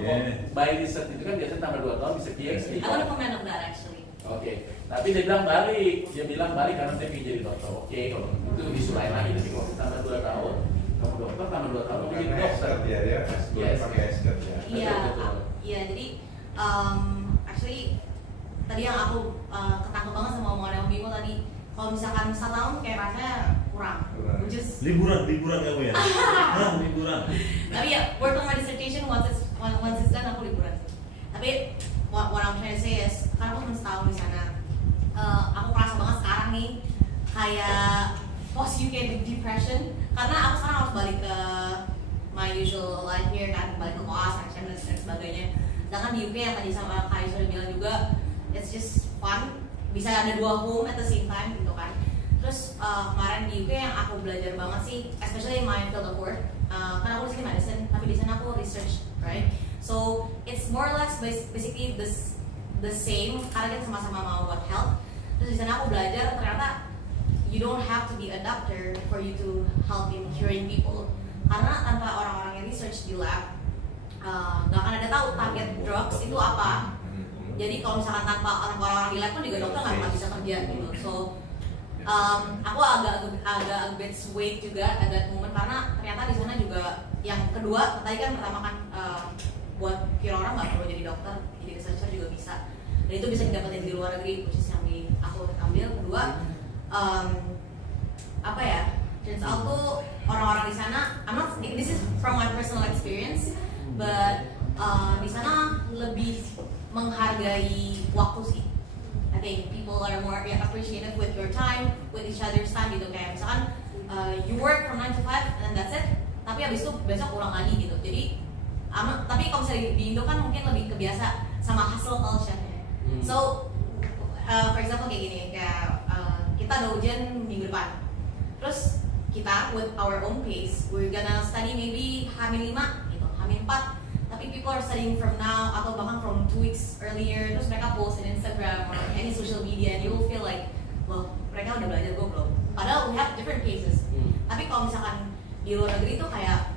By research itu kan biasanya tambah 2 tahun bisa PhD. I want to comment on that actually. Oke, tapi dia bilang balik. Dia bilang balik karena saya ingin jadi dokter. Oke, kalau itu disulain lagi. Tapi kalau tambah 2 tahun, kamu dokter tambah 2 tahun, kamu jadi dokter. Ya, pakai S1 ya. Iya. Jadi actually tadi yang aku ketangkep banget sama omongan Om Bimo tadi. Kalau misalkan 1 tahun kayak rasanya kurang. Liburan kamu ya? Liburan. Tapi ya, work on my dissertation once it's done aku liburan. Tapi what I'm trying to say is, karena aku cuma setahun di sana, aku kerasa banget sekarang nih kayak post UK depression, karena aku sekarang harus balik ke my usual life here kan, balik ke koas, dan sebagainya. Sedangkan di UK yang tadi sama Kak Yusuf bilang juga, it's just fun, bisa ada 2 home at the same time gitu kan. Terus kemarin di UK yang aku belajar banget sih, especially in my field of work, karena aku di sini medicine, tapi di sana aku research, right? So it's more or less basically the same, karena kita sama-sama mau buat health. Terus di sana aku belajar ternyata you don't have to be a doctor for you to help in curing people. Karena tanpa orang-orang yang research di lab, nggak akan ada tahu target drugs itu apa. Jadi kalau misalkan tanpa orang-orang di lab pun juga dokter nggak bisa kerja gitu. So Aku agak a bit swayed juga at that moment karena ternyata di sana juga yang kedua tadi kan pertama kan buat kira orang nggak perlu jadi dokter, jadi researcher juga bisa, dan itu bisa didapetin di luar negeri, which is yang aku ambil. Kedua apa ya, turns out tuh orang-orang di sana, this is from my personal experience, but di sana lebih menghargai waktu sih. I think people are more appreciative with your time, with each other's time gitu. Kayak misalkan you work from 9 to 5 and then that's it, tapi abis itu besok ulang lagi gitu. Jadi tapi kalau misalnya di Indo kan mungkin lebih kebiasa sama hustle culture-nya. So for example kayak gini, kayak kita ada ujian minggu depan, terus kita with our own pace we're gonna study maybe H-5 gitu, H-4, tapi people are studying from now atau bahkan from 2 weeks earlier, terus mereka post in Instagram or any social media and you will feel like, well mereka udah belajar, gue belum, padahal we have different paces. Tapi kalau misalkan di luar negeri tuh kayak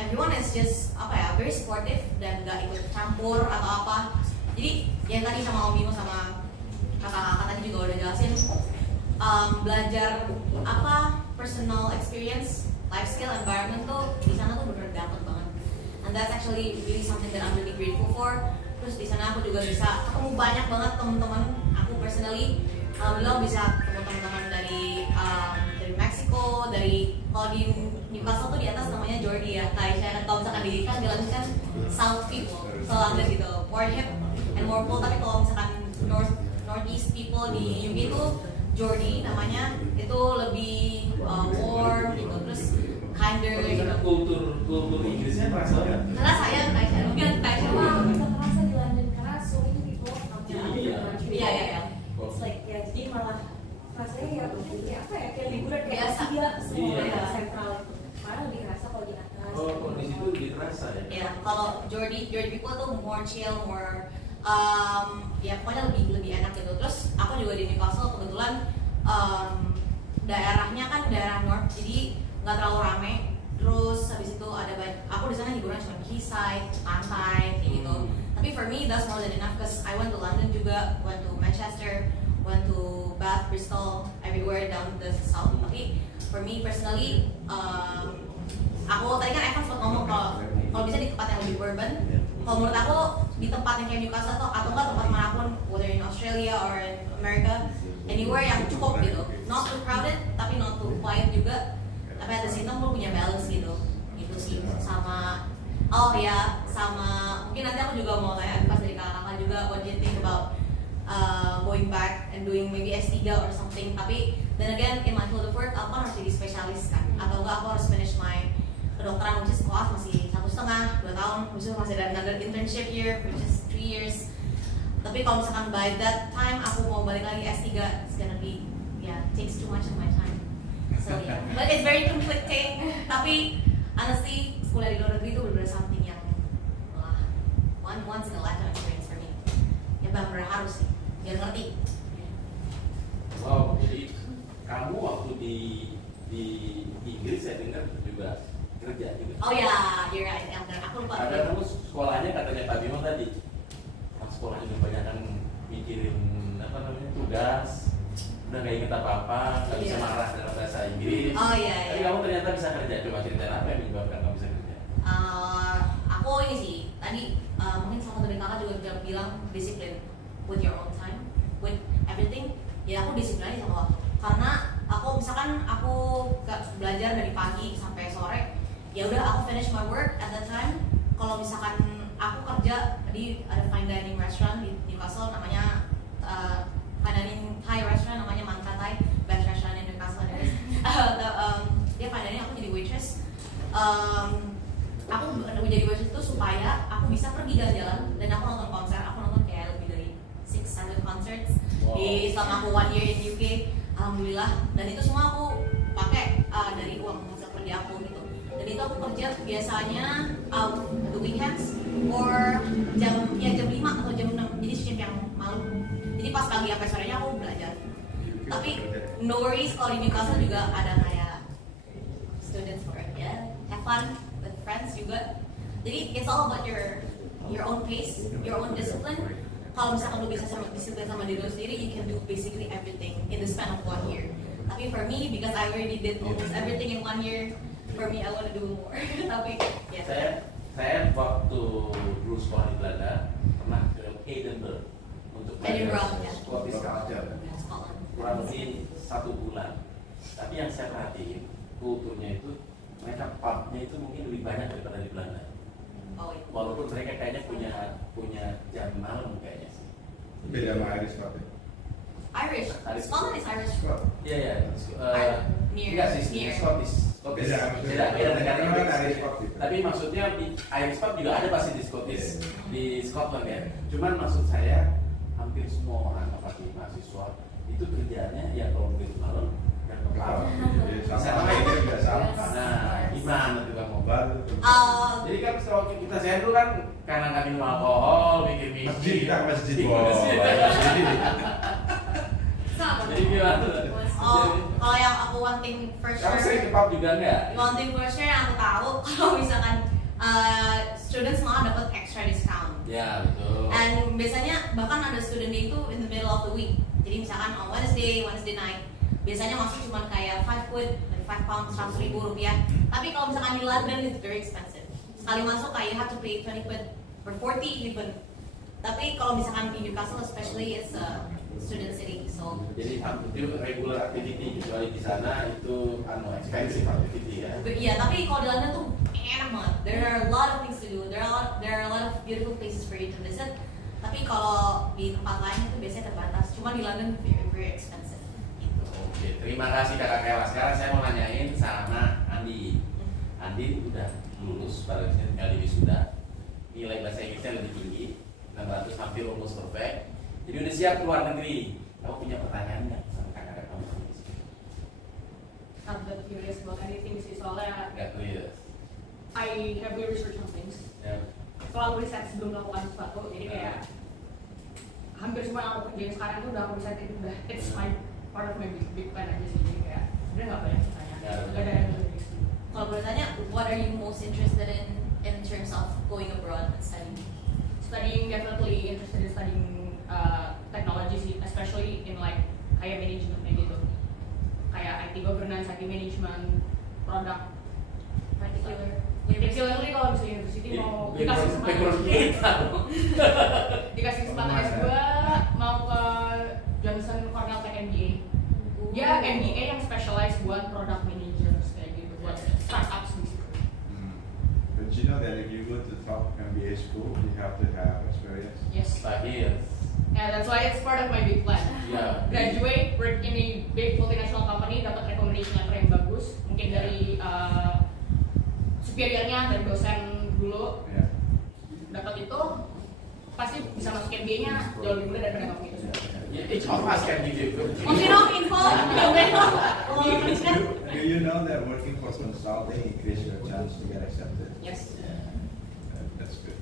everyone is just apa ya, very supportive dan gak ikut campur atau apa. Jadi yang tadi sama Om Bimo sama kakak-kakak tadi juga udah jelasin, belajar apa personal experience, life skill, environment tuh di sana tuh bener dapet banget. And that's actually really something that I'm really grateful for. Terus di sana aku juga bisa ketemu banyak banget teman-teman aku personally. Alhamdulillah bisa ketemu teman-teman dari Meksiko, dari kalau di Newcastle tuh di atas namanya Jordi ya. Kayak kalau misalkan di kan dilanjutkan South people, so London gitu, more hip and more cool. Tapi kalau misalkan Northeast people di UK tuh Jordi namanya, itu lebih warm gitu, terus kinder gitu. Kultur Inggrisnya terasa banget. Karena saya mungkin kayak Emang bisa kerasa di London karena so many people iya. It's like ya, jadi malah rasanya ya apa ya, kayak liburan kayak Biasa. Asia semua Iya. sentral itu. Malah lebih kerasa kalau di atas. Oh, di situ lebih terasa ya. Ya, kalau Jordi people tuh more chill, more ya pokoknya lebih enak gitu. Terus aku juga di Newcastle kebetulan daerahnya kan daerah north, jadi nggak terlalu rame. Terus habis itu ada aku di sana hiburan cuma quayside, pantai kayak gitu. Tapi for me that's more than enough because I went to London juga, went to Manchester, went to Bath, Bristol, everywhere down the south. Tapi for me personally, aku tadi kan Evan sempat ngomong kalau bisa di tempat yang lebih urban. Kalau menurut aku di tempat yang kayak Newcastle atau enggak tempat manapun, whether in Australia or in America, anywhere yang cukup gitu, not too crowded tapi not too quiet juga, tapi at the same time lu punya balance gitu sih. Sama sama mungkin nanti aku juga mau tanya advice dari kakak juga, what do you think about going back and doing maybe S3 or something. Tapi then again in my field of work aku kan harus jadi spesialis kan, atau enggak aku harus finish my kedokteran, which is kelas masih 1,5 2 tahun, which is masih ada another internship year which is 3 years. Tapi kalau misalkan by that time aku mau balik lagi S3, it's gonna be takes too much of my time. So yeah, but it's very conflicting. Tapi honestly, sekolah di luar negeri itu benar-benar something yang once in a lifetime experience for me. Ya benar-benar harus sih, biar ngerti. Wow, jadi kamu waktu di Inggris saya dengar juga kerja juga. Oh ya, you're right. Aku lupa. Ada kamu sekolahnya katanya Pak Bimo tadi, sekolahnya kebanyakan mikirin tugas, udah nggak inget apa-apa, nggak bisa marah dalam bahasa Inggris. Oh iya. Tapi kamu ternyata bisa kerja. Coba ceritain apa yang menyebabkan kamu bisa kerja? Aku ini sih tadi mungkin salah satu dari kakak juga bilang disiplin with your own time, with everything. Ya aku disiplin aja sama waktu. Karena aku misalkan aku belajar dari pagi sampai sore, ya udah aku finish my work at that time. Kalau misalkan aku kerja di ada fine dining restaurant di Newcastle namanya fine dining Thai restaurant namanya Mantra Thai, best restaurant in Newcastle. Dia fine dining, aku jadi waitress. Aku jadi waitress itu supaya aku bisa pergi jalan-jalan dan aku nonton konser. Aku nonton kayak lebih dari 6-7 concerts di selama aku 1 year in UK. Alhamdulillah, dan itu semua aku pakai dari uang hasil kerja aku gitu. Dan itu aku kerja biasanya the weekends or jam 5 atau jam 6, jadi shift yang malam. Jadi pas pagi sampai sorenya aku belajar. Tapi no worries, kalau di Newcastle juga ada kayak students for it, ya, have fun with friends juga. Jadi it's all about your own pace, your own discipline. kalau misalkan lu bisa sama disiplin sama diri lu sendiri, you can do basically everything in the span of 1 year. Tapi for me, because I already did almost everything in 1 year, for me I want to do more. Tapi ya. Saya waktu dulu sekolah di Belanda pernah ke Edinburgh untuk Edinburgh, ya. Scottish culture Scotland. kurang lebih 1 bulan. Tapi yang saya perhatiin kulturnya itu mereka pubnya itu mungkin lebih banyak daripada di Belanda. Oh, iya. Walaupun mereka kayaknya punya jam malam kayaknya sih. Beda sama Irish pub ya? Irish. Scotland is Irish. Iya ya. Near. Enggak sih, Scottish. Beda negara Irish pub gitu. Tapi maksudnya di Irish pub juga ada pasti di Scottish, di Scotland ya. Cuman maksud saya hampir semua orang apalagi mahasiswa itu kerjanya ya kalau begitu malam dan ke pub. Sama itu juga sama. Nah, gimana tuh kamu? Jadi kan kalau kita saya dulu kan karena nggak minum alkohol, bikin Masjid misi. kita masjid wow. Jadi gimana? Kalau yang aku one thing for Kamu sering sure, ke pub juga nggak? one thing for sure yang aku tahu kalau misalkan students malah dapat extra discount. Ya betul. And biasanya bahkan ada student day itu in the middle of the week. Jadi misalkan on Wednesday night, biasanya masuk cuma kayak 5 quid dan 5 pounds, 100 ribu rupiah. Tapi kalau misalkan di London it's very expensive. Sekali masuk kayak you have to pay 20 quid or 40 even. Tapi kalau misalkan di Newcastle especially it's a student city, so Jadi itu regular activity kecuali di sana itu expensive activity ya. iya, tapi kalau di London tuh enak banget. There are a lot of things to do. There are a lot of beautiful places for you to visit. Tapi kalau di tempat lain itu biasanya terbatas. Cuma di London very expensive. Gitu. Oke, terima kasih Kakak Kela. Sekarang saya mau nanyain sama Andi. Andi udah lulus, baru tinggal di wisuda. Nilai bahasa Inggrisnya lebih tinggi, 600 hampir almost perfect. Jadi udah siap keluar negeri. Kamu punya pertanyaan nggak sama kakak kamu? I'm not curious about anything sih, soalnya Nggak clear. I have research on things. Ya. Selalu riset sebelum melakukan sesuatu, jadi kayak hampir semua yang aku kerjain sekarang itu udah aku riset, itu udah it's my part of my big plan aja sih, jadi kayak udah nggak banyak pertanyaan, nggak ada yang lebih. Kalau bertanya, what are you most interested in terms of going abroad and studying? Studying, definitely interested in studying technology sih, especially in like kayak management gitu, kayak IT governance, IT management, product. Particularly kalau bisa university mau dikasih kesempatan, dikasih kesempatan S2 mau ke Johnson Cornell Tech MBA. Ya MBA yang specialized buat product managers kayak gitu, buat startups basically. But you know that if you go to top MBA school, you have to have experience. Yes. 5 years. Yeah, that's why it's part of my big plan. Yeah. Graduate, work in a big multinational company, dapat recommendation letter yang bagus, mungkin dari superiornya, dari dosen dulu, Yeah. dapat itu pasti bisa masuk MBA-nya jauh lebih mudah daripada kamu gitu. Each of us can give you good. Mungkin info, Do you know that working for consulting increase your chance to get accepted? Yes. That's good.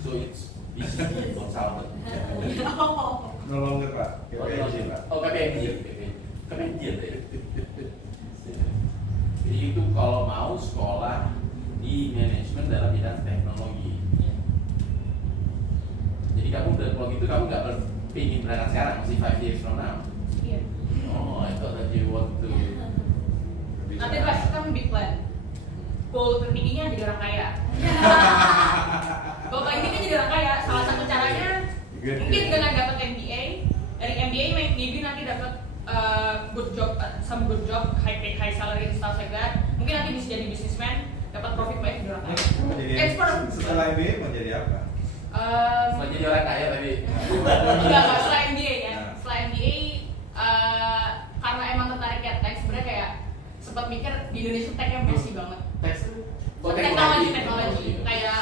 So it's BCG consultant. No longer Pak. KPMG Pak. Oh KPMG. KPMG ya. Jadi itu kalau mau sekolah di manajemen dalam bidang teknologi. Jadi kamu udah kalau gitu kamu nggak pengen berangkat sekarang, masih 5 years from now. Iya. Oh, I thought that you want to. Nanti pas kan big plan. Goal tertingginya jadi orang kaya. Goal tertingginya jadi orang kaya. Salah satu caranya mungkin dengan dapat MBA. Dari MBA maybe nanti dapat good job, some good job, high pay, high salary, stuff like that. Mungkin nanti bisa jadi businessman, dapat profit banyak jadi orang kaya. Setelah MBA mau jadi apa? Mau jadi orang kaya tadi. Enggak, setelah MBA ya. Setelah MBA karena emang tertarik ya tech, sebenarnya kayak sempat mikir di Indonesia tech-nya messy banget. Teknologi kayak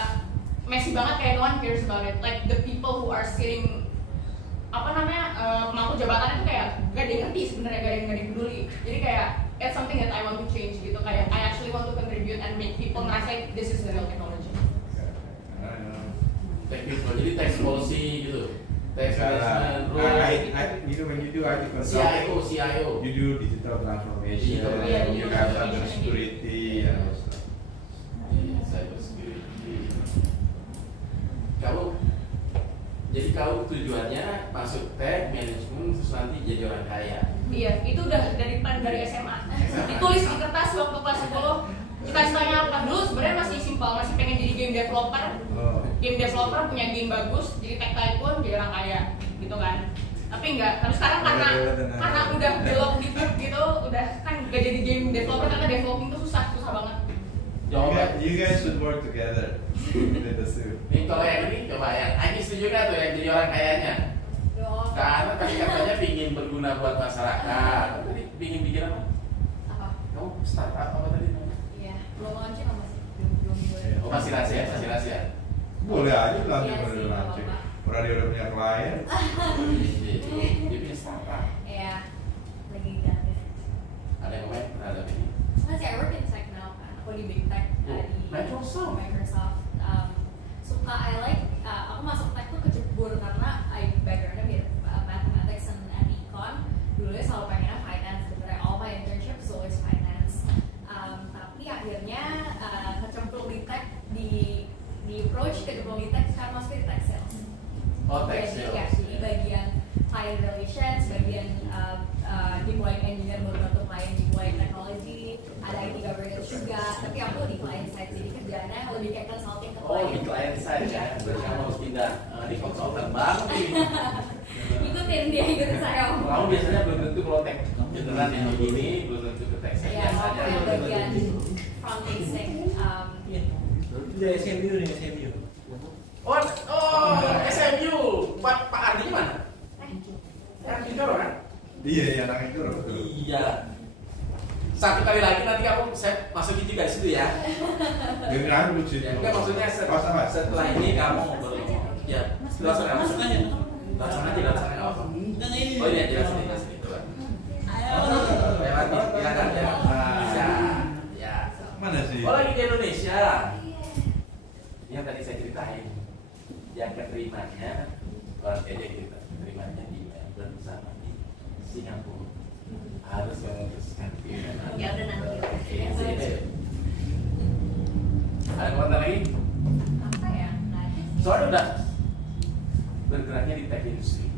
messy banget, kayak no one cares about it. Like the people who are sitting pemangku jabatan itu kayak gak ada yang ngerti sebenarnya, gak ada yang peduli. Jadi kayak it's something that I want to change gitu, kayak I actually want to contribute and make people ngerasain this is the real technology. Tech people, jadi tech policy gitu. Tech management, when you do IT consulting, CIO. you do digital transformation, Yeah, you have cyber security, and all stuff. Cyber security. Kamu Jadi kau tujuannya masuk tech manajemen terus nanti jadi orang kaya. Iya, itu udah dari SMA. Ditulis di kertas waktu kelas 10. Dikasih tanya apa dulu sebenarnya masih simpel, masih pengen jadi game developer. Game developer punya game bagus, jadi tech tycoon, jadi orang kaya, gitu kan. Tapi enggak, tapi sekarang karena udah belok gitu, udah kan gak jadi game developer karena developing itu susah banget. You guys should work together. Ini kalau yang ini coba yang Aji setuju nggak tuh yang jadi orang kayanya? Karena tadi katanya pingin berguna buat masyarakat. Tadi pingin bikin apa? Apa? Kamu startup apa tadi? Iya, belum launching apa masih? Belum boleh. Oh masih rahasia. Boleh aja bilang Iya dia sih, udah launching. nggak Orang dia udah punya klien. Dia punya startup. Iya, lagi ganti. Ada yang main terhadap ini? Masih I work in tech now kan, aku di big tech di Microsoft. Suka aku masuk tech tuh kecebur karena backgroundnya mirip mathematics and econ. Dulunya selalu pengennya finance, sebenarnya all my internship is always finance. Tapi akhirnya kecemplung di tech, di approach kecemplung di tech, sekarang masuk di tech sales. Oh tech Jadi, sales. ya, di bagian client relations, bagian deploying engineer membantu client deploying teknologi, ada IT governance juga. Tapi aku di client side, jadi kerjaannya lebih kayak consulting ke Oh client. di klien saya ya, berarti kamu harus pindah di konsultan banget nih. Ikutin dia, ikutin saya. Kamu biasanya belum tentu kalau tech beneran yang begini, belum tentu ke tech sales Ya, biasa aku aja. yang bagian front facing. Dari SMU nih, SMU. Oh SMU, Pak Ardi mana? Ardi Doro kan? Iya, anak itu. Iya. Satu kali lagi nanti saya masukin juga di situ ya. Dengan lucu. Ya, enggak maksudnya setelah ini kamu ya langsung aja. Langsung aja. Oh iya jelasin itu kan. Lewat silakan ya. Bisa. Ya. Mana sih? Oh lagi di Indonesia. Yang tadi saya ceritain. Yang keterimanya orang aja kita keterimanya di Melbourne sama di Singapura. Harus memutuskan pilihan. Ya udah nanti. Ada komentar lagi? Apa ya? Soalnya udah bergeraknya di tech industry,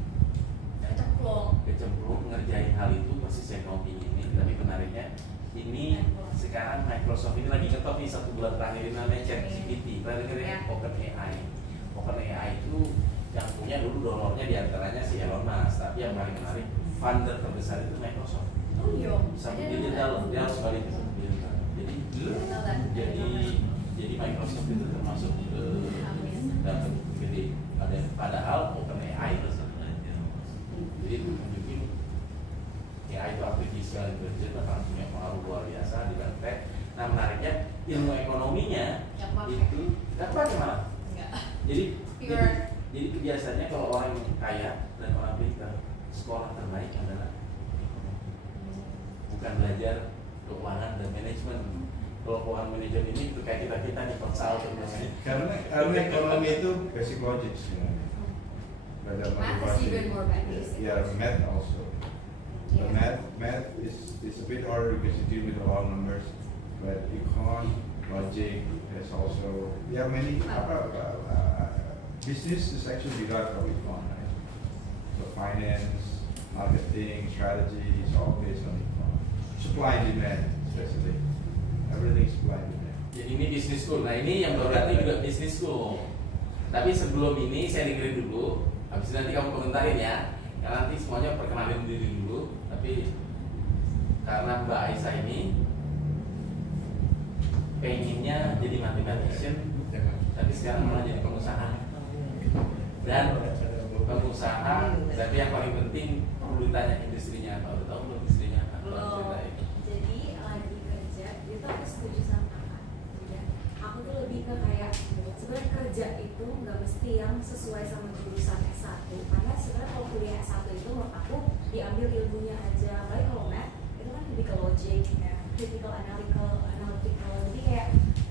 kecemplung ngerjain hal itu persis yang mau ini. Tapi menariknya ini sekarang Microsoft ini lagi ngetop nih 1 bulan terakhir ini namanya ChatGPT. Pernah denger ya? OpenAI itu yang punya dulu donornya diantaranya si Elon Musk. Tapi yang paling menarik funder terbesar itu Microsoft. Oh iya. Sampai dia harus balik jadi Microsoft itu termasuk dapat gede. Padahal OpenAI jadi itu menunjukin AI itu artificial intelligence akan punya pengaruh luar biasa di tech. Nah menariknya ilmu ekonominya itu nggak pakai malah. Jadi biasanya kalau orang yang kaya dan orang pintar sekolah terbaik adalah bukan belajar keuangan dan manajemen. Kalau keuangan manajemen ini itu kayak kita di konsultan namanya. Karena ekonomi itu basic logic sebenarnya. Belajar motivasi. Yeah, math also. The math is a bit harder because you deal with a lot of numbers. But econ, logic is also many. Business is actually derived from econ, right? So finance, marketing, strategy is all based on econ. Supply and demand, especially. Everything supply and demand. Jadi ini business school. Nah ini yang baru datang juga business school. Tapi sebelum ini saya dengerin dulu. Habis itu nanti kamu komentarin ya. Karena nanti semuanya perkenalin diri dulu. Tapi karena Mbak Aisyah ini pengennya jadi mathematician, tapi sekarang malah jadi pengusaha. Dan pengusaha, tapi yang paling penting perlu ditanya industrinya apa. Udah tahu belum industrinya apa? Belum. Jadi lagi kerja itu aku setuju sama kakak. Ya, aku tuh lebih ke kayak sebenarnya kerja itu nggak mesti yang sesuai sama jurusan S1. Karena sebenarnya kalau kuliah S1 itu menurut aku diambil ilmunya aja. Apalagi kalau math itu kan lebih ke logic, ya, critical analytical. Jadi kayak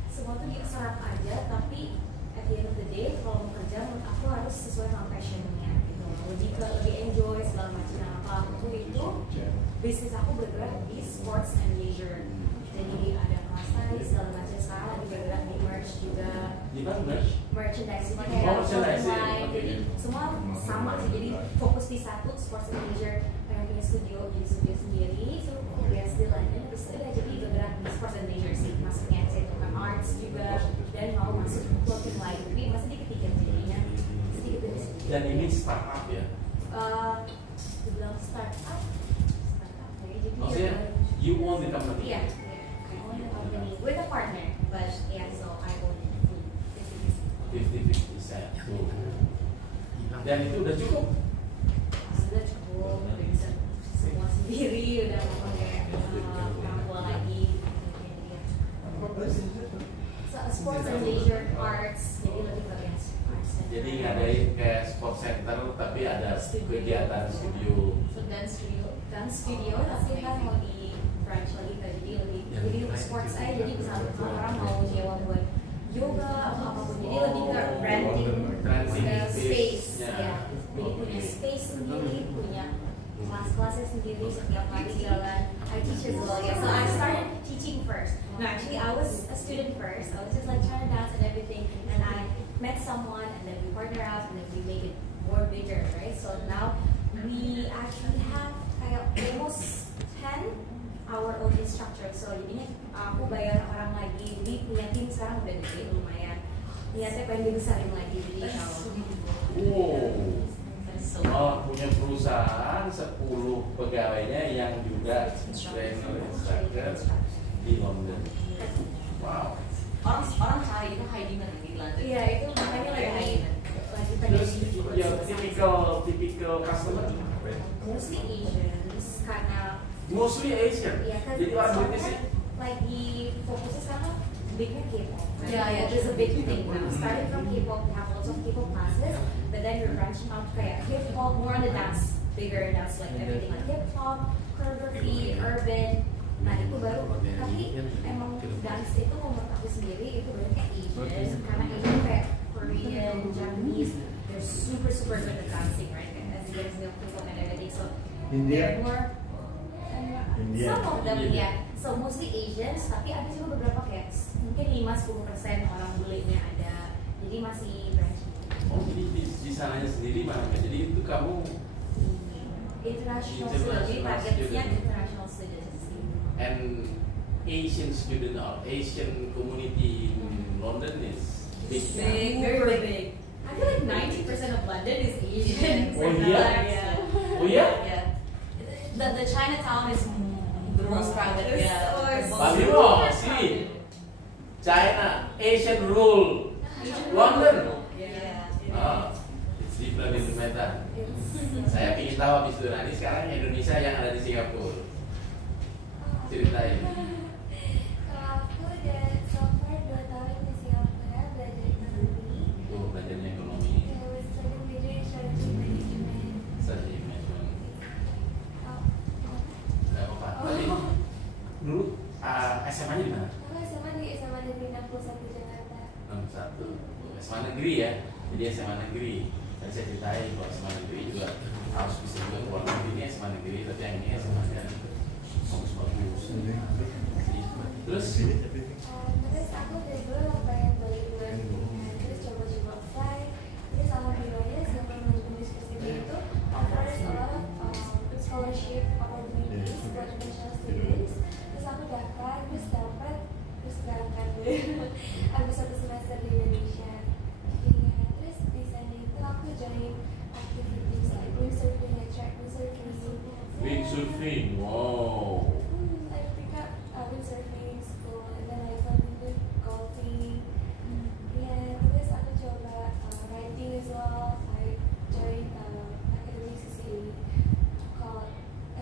semua tuh diserap aja. Tapi at the end of the day kalau mau kerja menurut aku harus sesuai sama passionnya gitu. Lebih enjoy segala macam. Nah, kalau aku itu bisnis aku bergerak di sports and leisure. Jadi ada kelas tari segala macam. Sekarang lagi bergerak di merch juga. Di mana merch? Merchandise itu Oh, kayak merchandise. online. Okay. Jadi semua sama sih, jadi fokus di satu sports and leisure, pengen punya studio, jadi studio sendiri, so ya still aja, terus udah jadi bergerak di sports and leisure sih, masuknya saya itu kan arts juga, dan mau masuk clothing line, tapi masih dikit-dikit jadinya sedikit demi sedikit. Dan ini startup ya? Dibilang startup ya, jadi Maksudnya you own the company? Iya, I own the company with a partner, but yeah, so I own it 50-50%. Dan itu udah cukup? sudah cukup, udah bisa semua sendiri, udah mau pakai orang tua lagi. So, sports and leisure arts, jadi lebih ke yang arts. Jadi ngadain kayak sport center tapi ada kegiatan studio. Dan studio. Dan studio, tapi kan mau di branch lagi kan, jadi sports aja, jadi misalnya orang mau nyewa buat yoga atau apapun, jadi lebih ke branding, space ya. Jadi punya space sendiri, punya kelas-kelasnya sendiri, setiap hari jalan. I teach as well, yeah. So I started teaching first. No, actually I was a student first. I was just like trying to dance and everything, and I met someone, and then we partner out, and then we make it more bigger, right? So now we actually have almost 10 our own instructor. So jadinya aku bayar orang lagi, jadi punya tim sekarang udah gede lumayan. Niatnya pengen dibesarin lagi, jadi Oh, punya perusahaan 10 pegawainya yang juga trainer instructor di London. Wow. Orang cari itu high demand di London. Iya, itu makanya lagi pengen Terus yang typical customer mostly Asians karena mostly Asian. iya kan Jadi orang British sih. lagi fokusnya sekarang bignya K-pop. Yeah, yeah. Which is a big thing now. Starting from K-pop, we have lots of K-pop classes, but then we're branching out kayak hip-hop, more on the dance, bigger dance, like everything like hip-hop, choreography, urban. Nah itu baru, tapi emang dance itu menurut aku sendiri itu banyak Asian, karena Asian kayak Korean, Japanese, they're super good at dancing, right? As you guys know, K-pop and everything, so they're more some of them, yeah. So mostly Asians, tapi ada juga beberapa kayak mungkin 5-10% orang bulenya ada. Jadi masih branching. Oh, jadi di sananya sendiri mana? Jadi itu kamu International student, jadi targetnya international students. And Asian student or Asian community in London is big. Big, very big. I feel like 90% of London is Asian. Oh yeah? Oh yeah? Yeah. The Chinatown is the most crowded. Yeah. Tapi mau sih China, Asian rule, London. Yeah. It's different in Medan. Saya ingin tahu habis itu nanti sekarang Indonesia yang ada di Singapura. Ceritain. Kalau aku udah so far 2 tahun di Singapura belajar ekonomi. Tuh belajarnya ekonomi. I was studying major in strategy management. Strategi management. Oh, Gak apa-apa. Tadi dulu SMA-nya di mana? aku SMA di SMA Negeri 61 Jakarta. 61. SMA negeri ya. Jadi SMA negeri. Tadi saya ceritain kalau SMA negeri juga harus bisa juga keluar negeri. Ini SMA negeri, tapi yang ini SMA-nya bagus-bagus. Terus Terus aku dari dulu pengen balik luar negeri, terus coba-coba apply. Terus alhamdulillahnya Singapore Management University itu offers a lot of scholarship opportunities buat international students. Terus aku daftar, terus dapat, terus berangkat deh. Habis 1 semester di Indonesia. Iya, terus di sana itu aku join activities like windsurfing, track windsurfing. windsurfing. Wow. I pick up windsurfing school and then I fell into golfing. Yeah, terus aku coba writing as well. I joined academic CCA called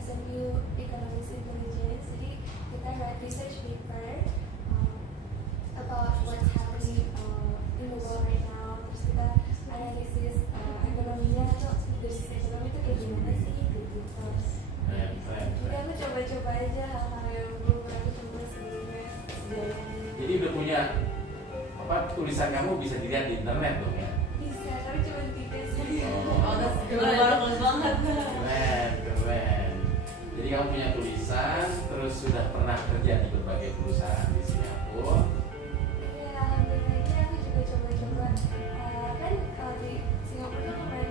SMU Economics Intelligence. Jadi kita write research paper about what's happening in the world right now. Terus kita analisis ekonominya tuh, dari sisi ekonomi itu kayak gimana sih gitu. Jadi aku coba-coba aja hal-hal yang belum pernah aku coba sebelumnya. Jadi udah punya apa tulisan kamu bisa dilihat di internet dong ya? Bisa, tapi cuma 3 sih. Oh, that's good. Bagus banget. Keren. Jadi kamu punya tulisan, terus sudah pernah kerja di berbagai perusahaan di Singapura. Iya, alhamdulillahnya aku juga coba-coba. Kan kalau di Singapura kan banyak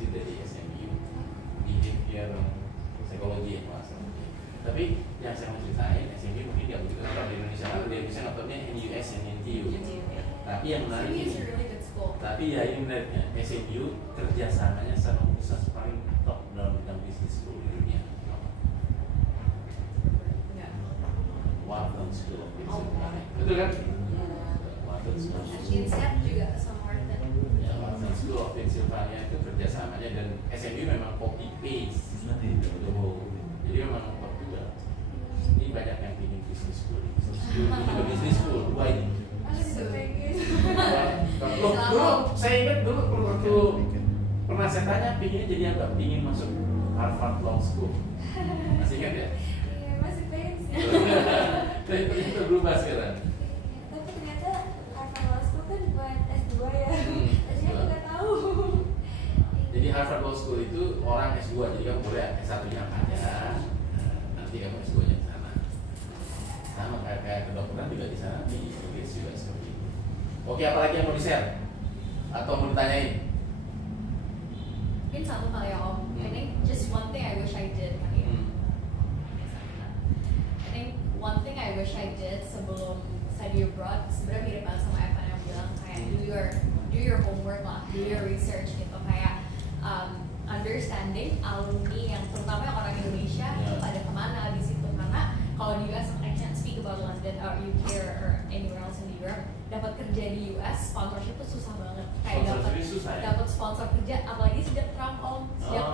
PhD dari SMU, behavior psikologi ya Mas. Tapi yang saya mau ceritain, SMU mungkin nggak begitu kalau di Indonesia, kalau di Indonesia nontonnya NUS dan NTU. Tapi yang menarik SMU is ini, a really good school. tapi ya ini menariknya, SMU kerjasamanya sama universitas paling top dalam bidang bisnis school di dunia. Enggak. Wharton School of Pennsylvania. Betul kan? Wharton School. Insight juga sama Wharton. Ya, Wharton School of Pennsylvania itu kerjasamanya, dan SMU memang copy paste. Jadi memang top juga. Ini banyak yang ingin bisnis school. Juga bisnis school. Wah ini. Aku juga pengen. Loh, dulu saya ingat dulu waktu pernah saya tanya pinginnya jadi apa? Pingin masuk Harvard Law School. Masih ingat ya? Iya, masih pengen sih. Tapi ternyata berubah sekarang. Tapi ternyata Harvard Law School kan buat S2 ya. Jadi aku nggak tahu. Jadi Harvard Law School itu orang S2, jadi kamu boleh S1-nya aja. Nanti kamu S2-nya di sana. Sama kayak kedokteran juga di sana, di Inggris juga seperti itu. Oke, apalagi yang mau di-share? Atau mau ditanyain? Mungkin satu kali ya Om. I think just one thing I wish I did kali ya. I think one thing I wish I did sebelum study abroad sebenarnya mirip banget sama Evan yang bilang kayak do your homework lah, do your research gitu, kayak understanding alumni yang terutama yang orang Indonesia itu pada kemana di situ, karena kalau di US I can't speak about London or UK or anywhere else in Europe, dapat kerja di US sponsorship itu susah banget, kayak dapat sponsor kerja apalagi sejak Trump Om, sejak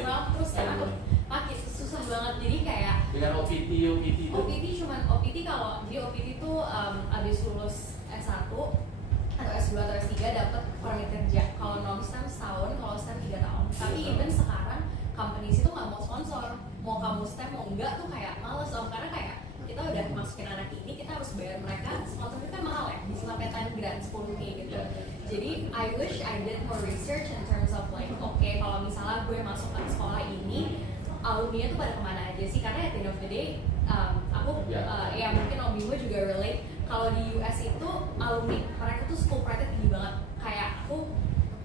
Trump terus kan aku pakai susah banget, jadi kayak dengan OPT cuman OPT kalau di OPT itu abis lulus S1 atau S2 atau S3 dapat permit kerja, kalau non STEM setahun, kalau STEM 3 tahun. Tapi even sekarang companies itu nggak mau sponsor, mau kamu STEM mau enggak tuh kayak males Om, karena kayak kita udah masukin anak ini, kita harus bayar mereka, sponsor itu kan mahal ya, bisa sampai 10 grand 10K gitu. Jadi I wish I did more research in terms of like, oke, kalau misalnya gue masuk ke sekolah ini, alumni tuh pada kemana aja sih, karena at the end of the day aku ya mungkin Om Bimo juga relate, kalau di US itu alumni mereka tuh school pride tinggi banget, kayak aku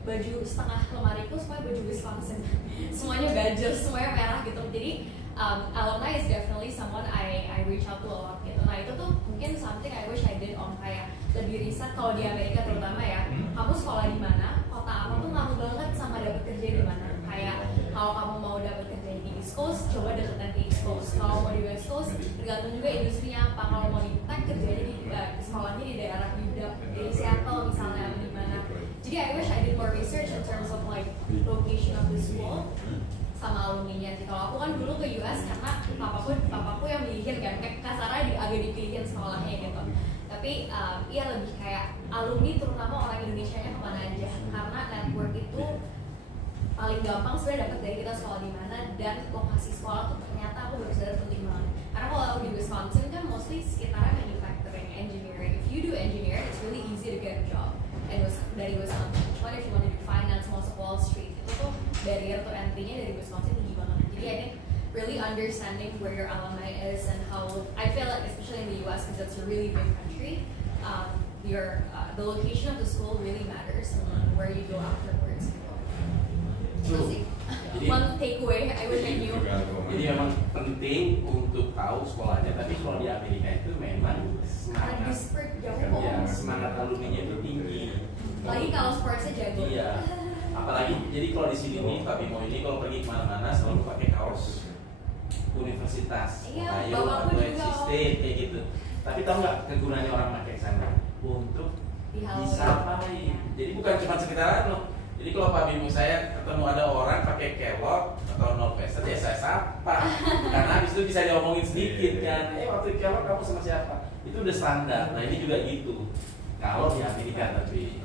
baju setengah lemariku semuanya baju Wisconsin semuanya gajah, semuanya merah gitu, jadi alumni is definitely someone I reach out to a lot gitu. Nah itu tuh mungkin something I wish I did Om, kayak lebih riset kalau di Amerika terutama ya, kamu sekolah di mana, kota apa tuh ngaruh banget sama dapat kerja di mana, kayak kalau kamu mau dapat kerja di East Coast, coba deketan ke East Coast. Kalau mau di West Coast, tergantung juga industrinya apa. Kalau mau di tech, kerjanya di sekolahnya di daerah UW, di Seattle misalnya, di mana. Jadi I wish I did more research in terms of like location of the school sama alumninya sih. Kalau aku kan dulu ke US karena papaku yang milihin kan, kasarnya agak dipilihin sekolahnya gitu. Tapi iya lebih kayak alumni terutama orang Indonesianya kemana aja, karena network itu paling gampang sebenarnya dapat dari kita sekolah di mana, dan lokasi sekolah tuh ternyata aku baru sadar penting banget. Karena kalau di Wisconsin kan mostly sekitarnya manufacturing, engineering. If you do engineering, it's really easy to get a job. And dari Wisconsin. Cuman if you want to do finance, masuk Wall Street, itu tuh barrier to entry-nya dari Wisconsin tinggi banget. Jadi I think really understanding where your alumni is and how, I feel like especially in the US because it's a really big country, the location of the school really matters and where you go afterwards. Jadi, one takeaway I wish I knew. Jadi memang penting untuk tahu sekolahnya, tapi kalau di Amerika itu memang semangat alumninya itu tinggi. Apalagi kalau sportsnya jago. Iya. Apalagi jadi kalau di sini nih Pak Bimo ini kalau pergi kemana-mana selalu pakai kaos universitas, Ohio atau NC State kayak gitu. Tapi tahu nggak kegunaannya orang pakai sana untuk disapai. Jadi bukan cuma sekitaran loh. Jadi kalau Pak Bimo saya ketemu ada orang pakai Kellogg atau Northwestern, ya saya sapa. Karena habis itu bisa diomongin sedikit kan. Waktu Kellogg kamu sama siapa? Itu udah standar. Nah ini juga gitu. Kalau di Amerika tapi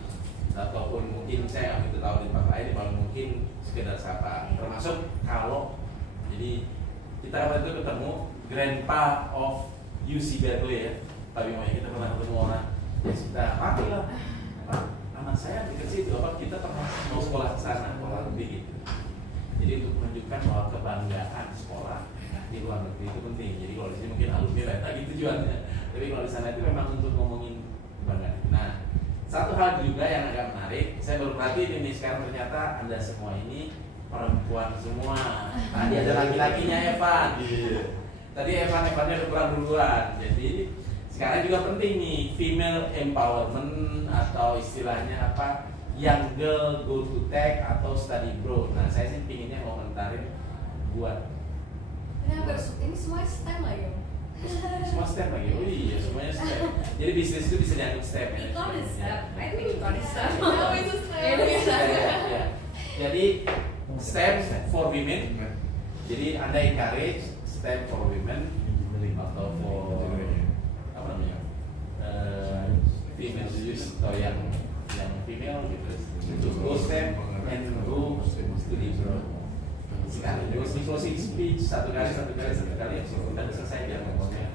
ataupun mungkin saya nggak begitu tahu di tempat lain, paling mungkin sekedar sapa. Termasuk kalau jadi kita waktu itu ketemu Grandpa of UC Berkeley ya, Pak Bimo ya, kita pernah ketemu orang. Ya kita mati lah. Anak saya di kecil itu apa kita pernah mau sekolah ke sana, sekolah lebih gitu. Jadi untuk menunjukkan bahwa kebanggaan sekolah di luar negeri itu penting. Jadi kalau di sini mungkin alumni lain lagi tujuannya. Tapi kalau di sana itu memang untuk ngomongin kebanggaan. Nah, satu satu hal juga yang agak menarik, saya baru perhatiin ini sekarang ternyata Anda semua ini perempuan semua. Tadi ada laki-lakinya Evan. Tadi Evannya udah pulang duluan. Jadi sekarang juga penting nih female empowerment atau istilahnya apa? Young girl go to tech atau study abroad. Nah saya sih pinginnya mau komentarin buat. Kenapa ini semua STEM lagi? Semua step lagi. Oh iya semuanya step. Jadi bisnis itu bisa dianggap step. Econ is step. I think econ is step. Oh, itu step. Ya. Jadi step for women. Jadi Anda encourage step for women atau for apa namanya? Female youth atau yang female gitu. Itu go step and go study abroad. Sekali terus di closing speech satu kali kita udah selesai ya ngomongnya.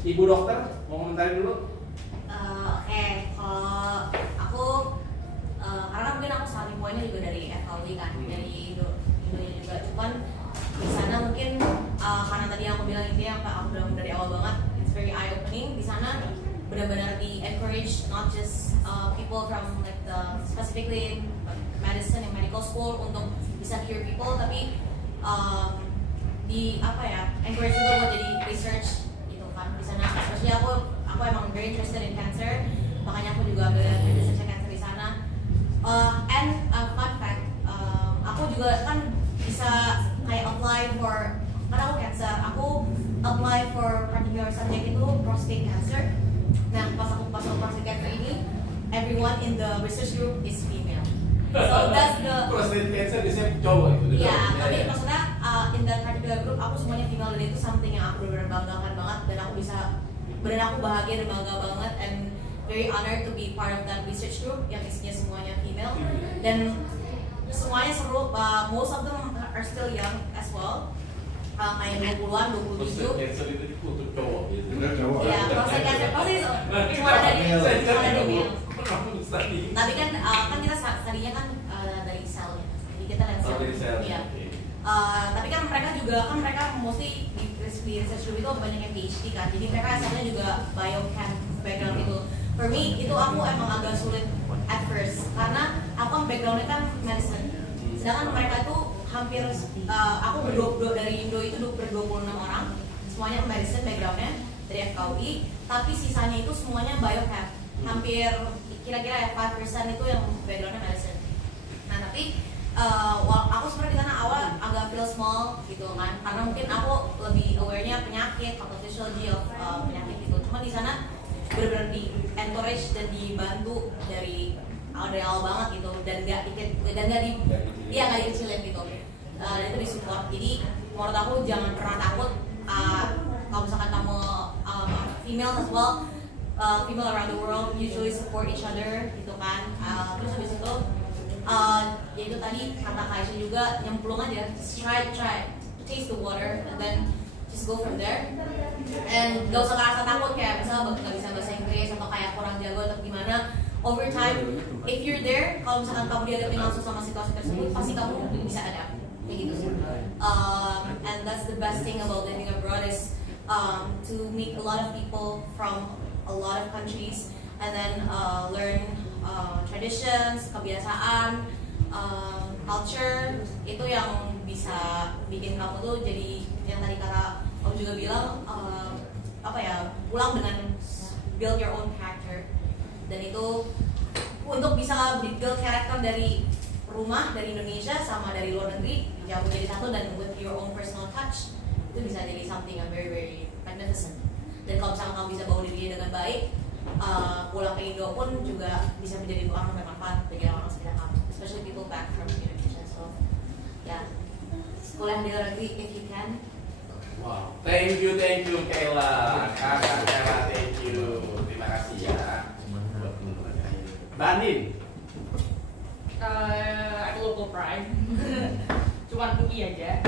Ibu dokter mau komentarin dulu? Oke, kalau aku karena mungkin aku starting pointnya juga dari FKUI kan, dari Indonya juga. Cuman di sana mungkin karena tadi aku bilang intinya aku bilang dari awal banget, it's very eye opening. Di sana benar-benar di encourage not just people from like the specifically medicine and medical school untuk bisa cure people, tapi di apa ya encourage juga buat jadi research gitu kan di sana. Especially aku emang very interested in cancer, makanya aku juga ambil research cancer di sana. And fun fact, aku juga kan bisa kayak apply for, karena aku cancer, aku apply for particular subject itu prostate cancer. Nah pas aku prostate cancer ini, everyone in the research group is female. So that's the prostate cancer biasanya cowok itu. Iya, tapi maksudnya in that particular group aku semuanya female dan itu something yang aku benar-benar banggakan banget dan aku bisa benar aku bahagia dan bangga banget and very honored to be part of that research group yang isinya semuanya female dan semuanya seru. Most of them are still young as well. Kayak 20-an, 27. Prostate cancer itu untuk cowok gitu. Iya, prostate cancer pasti cuma ada di male. Tapi kan kita tadinya kan dari sel ya, jadi kita lihat sel. Iya. Tapi kan mereka mostly di research group itu banyak yang PhD kan, jadi mereka asalnya juga biochem background itu. For me itu aku emang agak sulit at first karena aku backgroundnya kan medicine, sedangkan mereka itu hampir aku berdua dari Indo itu 26 orang, semuanya medicine backgroundnya dari FKUI, tapi sisanya itu semuanya biochem, hampir kira-kira ya 5% itu yang backgroundnya medicine. Nah tapi aku sebenarnya di sana awal agak feel small gitu kan, karena mungkin aku lebih aware-nya penyakit, pathophysiology of penyakit gitu. Cuma di sana benar-benar di encourage dan dibantu dari awal banget gitu, dan nggak dikecilin gitu. Dan itu disupport. Jadi menurut aku jangan pernah takut kalau misalkan kamu female as well. People around the world usually support each other gitu kan. Terus habis itu ya itu tadi kata Kaisha juga, nyemplung aja, just try to taste the water and then just go from there. And gak usah ngerasa takut kayak misalnya gak bisa bahasa Inggris atau kayak kurang jago atau gimana. Over time, if you're there, kalau misalkan kamu dihadapin langsung sama situasi tersebut, pasti kamu bisa adapt kayak gitu sih. And that's the best thing about living abroad is to meet a lot of people from a lot of countries and then learn traditions, kebiasaan, culture, itu yang bisa bikin kamu tuh jadi yang tadi kata kamu juga bilang pulang dengan build your own character, dan itu untuk bisa build karakter dari rumah, dari Indonesia sama dari luar negeri yang menjadi satu dan with your own personal touch, itu bisa jadi something yang very very magnificent. Dan kalau misalnya kamu bisa bawa dirinya dengan baik, pulang ke Indo pun juga bisa menjadi orang yang bermanfaat bagi orang sekitar kamu, especially people back from Indonesia. So, ya, kuliah di luar negeri if you can. Wow, thank you Kayla, kakak Kayla, thank you, terima kasih ya. Bandin. Aku local pride. Cuman UI aja.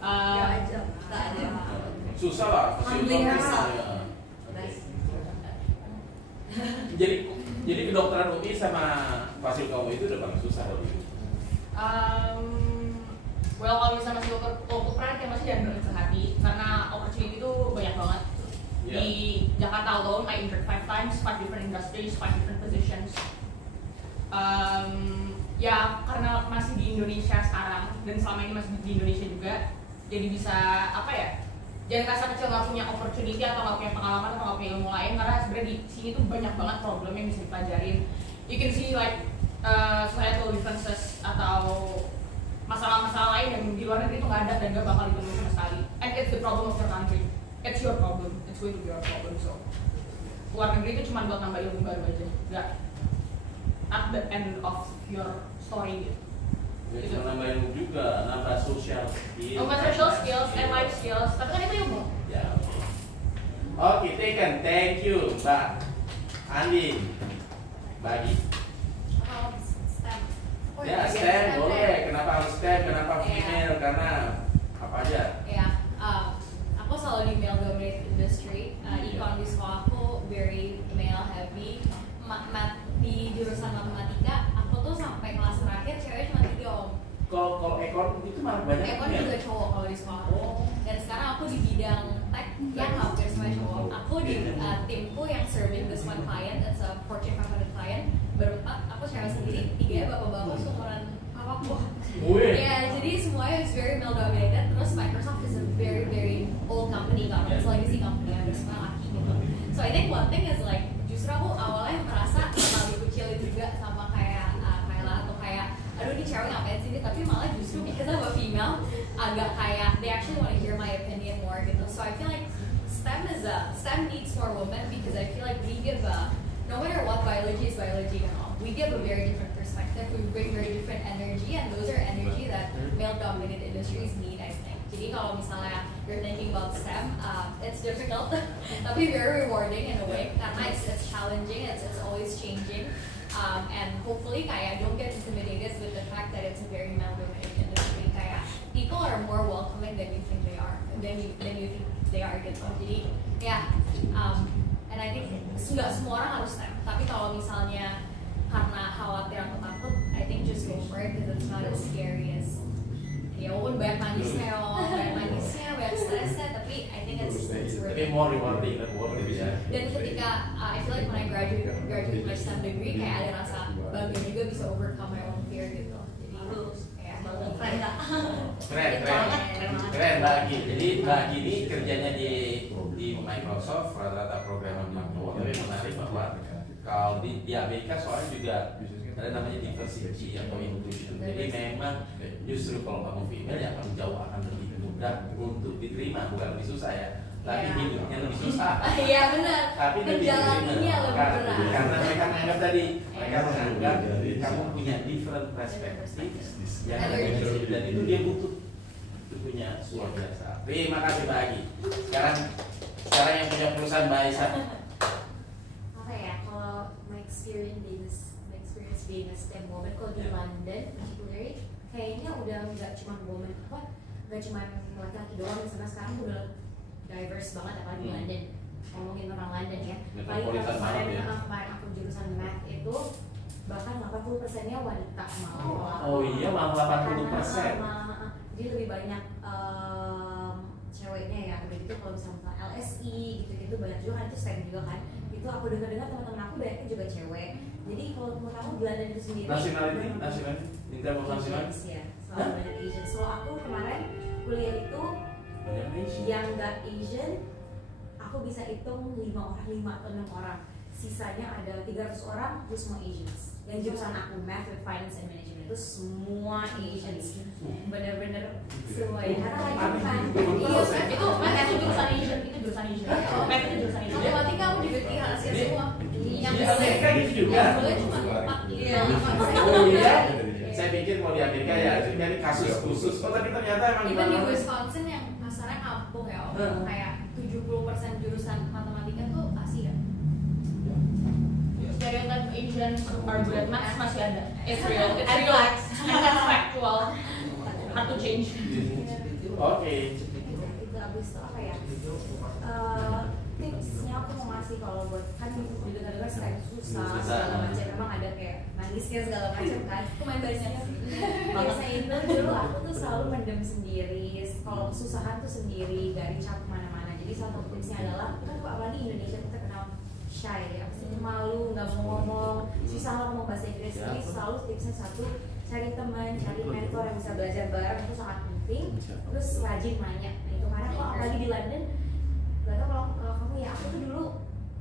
Gak ada. Susah lah. Jadi kedokteran UI sama fasiltas UI itu udah paling susah loh. Well, kalau misalnya masih local pride ya masih jangan berat hati karena opportunity itu banyak banget. Di Jakarta alone, I interned 5 times, 5 different industries, 5 different positions. Ya karena masih di Indonesia sekarang dan selama ini masih di Indonesia juga, jadi bisa apa ya? Jangan rasa kecil nggak punya opportunity atau nggak punya pengalaman atau nggak punya ilmu lain, karena sebenarnya di sini tuh banyak banget problem yang bisa dipelajarin. You can see like societal differences atau masalah-masalah lain yang di luar negeri itu nggak ada dan nggak bakal ditemukan sama sekali. And it's the problem of your country. It's your problem. It's going to be your problem. So luar negeri itu cuma buat nambah ilmu baru aja, nggak at the end of your story gitu. Jadi nambah ilmu juga, nambah social skills. Nambah social skills and life skills, tapi kan itu ilmu. Ya. Oke, Taken. Thank you, Mbak Andin. Bagi. STEM. Ya, STEM boleh. Kenapa harus STEM? Kenapa female? Karena apa aja? Ya, aku selalu di male dominated industry. Econ di sekolah aku very male heavy. Di jurusan matematika, aku tuh sampai kelas terakhir cewek cuma 3 om. Kalau ekon itu malah banyak. Ekon juga cowok kalau di sekolah. Dan sekarang aku di bidang tech yang hampir semua cowok. Aku di timku yang serving this one client, it's a Fortune 500 client. Berempat, aku cewek sendiri, 3 bapak-bapak seumuran papaku. Ya, jadi semuanya is very male dominated. Terus Microsoft is a very very old company, kan, it's legacy company, ada semua laki gitu. So I think one thing is like justru aku awalnya merasa bakal dikucilin juga sama kayak Kayla atau kayak aduh ini cewek ngapain sih, tapi malah justru because I'm a female agak kayak they actually want to hear my opinion more gitu. So I feel like STEM needs more women because I feel like we give no matter what, biology is biology and all, we give a very different perspective, we bring very different energy, and those are energy that male dominated industries need, I think. Jadi kalau misalnya you're thinking about STEM, it's difficult, tapi very rewarding in a way karena it's challenging, it's always changing, and hopefully kayak don't get intimidated with the fact that it's a very male-dominated industry. Kayak people are more welcoming than you think they are, than you think they are gitu. Jadi ya, and I think nggak semua orang harus STEM, tapi kalau misalnya karena khawatir atau takut, I think just go for it because it's not as scary as ya walaupun banyak nangisnya, banyak stresnya, tapi I think it's worth Tapi it. more rewarding ya. Dan ketika I feel like when I graduate my STEM degree, kayak ada rasa bangga juga bisa overcome my own fear gitu. Jadi ya Keren Bagi. Jadi Bagi ini kerjanya di Microsoft, rata-rata programmer cowok. Tapi menarik bahwa kalau di Amerika soalnya juga ada namanya diversity atau inclusion. Jadi memang justru kalau kamu female ya kamu jauh akan lebih mudah untuk diterima, bukan lebih susah ya. Tapi hidupnya lebih susah. Iya benar. Tapi lebih Menjalaninya lebih berat. Karena mereka menganggap tadi, mereka menganggap kamu punya different perspective yang dan itu dia butuh punya luar biasa. Terima kasih Bagi. Sekarang yang punya perusahaan Mbak Aisyah. Apa ya, kalau my experience being a STEM woman, kalau di London particularly kayaknya udah nggak cuma woman nggak cuma laki-laki doang, karena sekarang udah diverse banget apalagi di London. Ngomongin orang London ya, paling kemarin aku jurusan math itu bahkan 80%-nya wanita malah. Oh iya, malah 80%. Jadi lebih banyak ceweknya ya, begitu. Kalau misalnya LSI gitu-gitu banyak juga kan, itu STEM juga kan. Itu aku dengar teman-teman aku banyaknya juga cewek. Jadi kalau menurut aku Belanda itu sendiri Nationality, tidak mau nasional. ya, selalu banyak Asian. So aku kemarin kuliah itu yang nggak Asian, aku bisa hitung 5 atau 6 orang. Sisanya ada 300 orang, itu semua Asians. Yang jurusan aku Math with Finance and Management itu semua Asians. Bener-bener semua ya. Karena lagi kan, Itu math itu jurusan Asian, itu jurusan Asian. Math itu jurusan Asian. matematika aku juga Asia semua. Yang Di boleh Amerika gitu juga. yang boleh cuma 4 Iya. Oh iya, saya pikir kalau di Amerika ya jadi kasus khusus. Oh tapi ternyata emang Even di gimana? Wisconsin yang kasarnya kampung ya, kayak 70% jurusan matematika tuh Asia. Stereotype Asian are good at math masih ada. It's real, and that's factual. Hard to change. Oke. itu abis itu apa ya? Tipsnya aku mau ngasih kalau buat kan dengar-dengar STEM susah segala macam, memang ada kayak nangisnya segala macam kan. Aku main banyak sih. Biasanya itu dulu aku tuh selalu mendem sendiri, kalau kesusahan tuh sendiri, gak dicap kemana-mana. Jadi salah satu tipsnya adalah kan apalagi Indonesia kita terkenal shy ya, pasti malu, nggak mau ngomong, susah ngomong bahasa Inggris. Jadi selalu tipsnya satu, cari teman, cari mentor yang bisa belajar bareng, itu sangat penting. Terus rajin nanya. Nah, itu karena kalau apalagi di London, gak tau kalau kamu ya, aku tuh dulu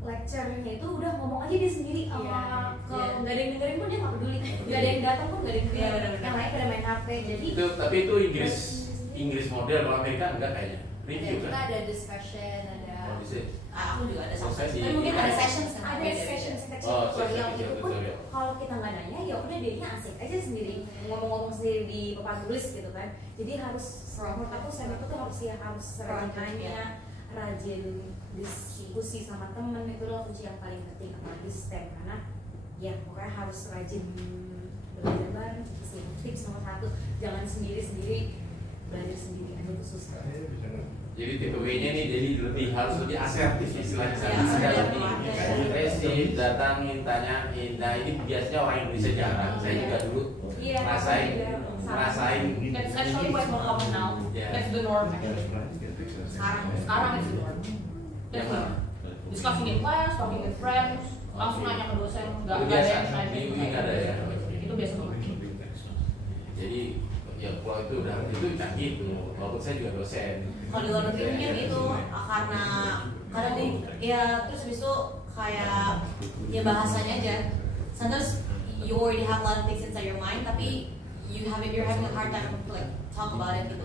lecture-nya itu udah ngomong aja dia sendiri sama kalau nggak ada yang dengerin pun dia nggak peduli, nggak ada yang datang pun nggak ada yang dengerin, yang lain pada main HP. Jadi itu, tapi itu Inggris model, kalau Amerika enggak kayaknya review kita kan. ada discussion, ada Aku juga ada Oh, saya session. di- Tapi mungkin ada session ada session kecil Oh, kalau session yang kecil, itu pun betul, ya. kalau kita nggak nanya ya udah dia asik aja sendiri ngomong-ngomong sendiri di papan tulis gitu kan. Jadi harus menurut aku STEM itu tuh harus rajin nanya, rajin diskusi sama temen, itu adalah kunci yang paling penting apalagi STEM karena ya pokoknya harus rajin belajar bareng. Tips nomor 1, jangan sendiri-sendiri, belajar sendiri aja itu susah. Jadi takeaway-nya nih jadi harus lebih asertif istilahnya, Ya, ada ada lebih agresif, datangin, tanyain. Nah ini biasanya orang Indonesia jarang. Saya juga dulu Iya, ngerasain. That's actually quite more common now. Yeah. That's the norm actually. Sekarang it's the norm. Yang mana? Discussing in class, talking with friends, langsung nanya ke dosen, nggak Itu ada biasa, yang tanya. di UI nggak ada ya. Itu biasa banget. Jadi ya kalau itu udah itu canggih tuh. Walaupun saya juga dosen. Kalau di luar negeri mungkin itu karena di ya terus habis itu kayak ya bahasanya aja. Sometimes you already have a lot of things inside your mind tapi you're having a hard time to like talk about it gitu.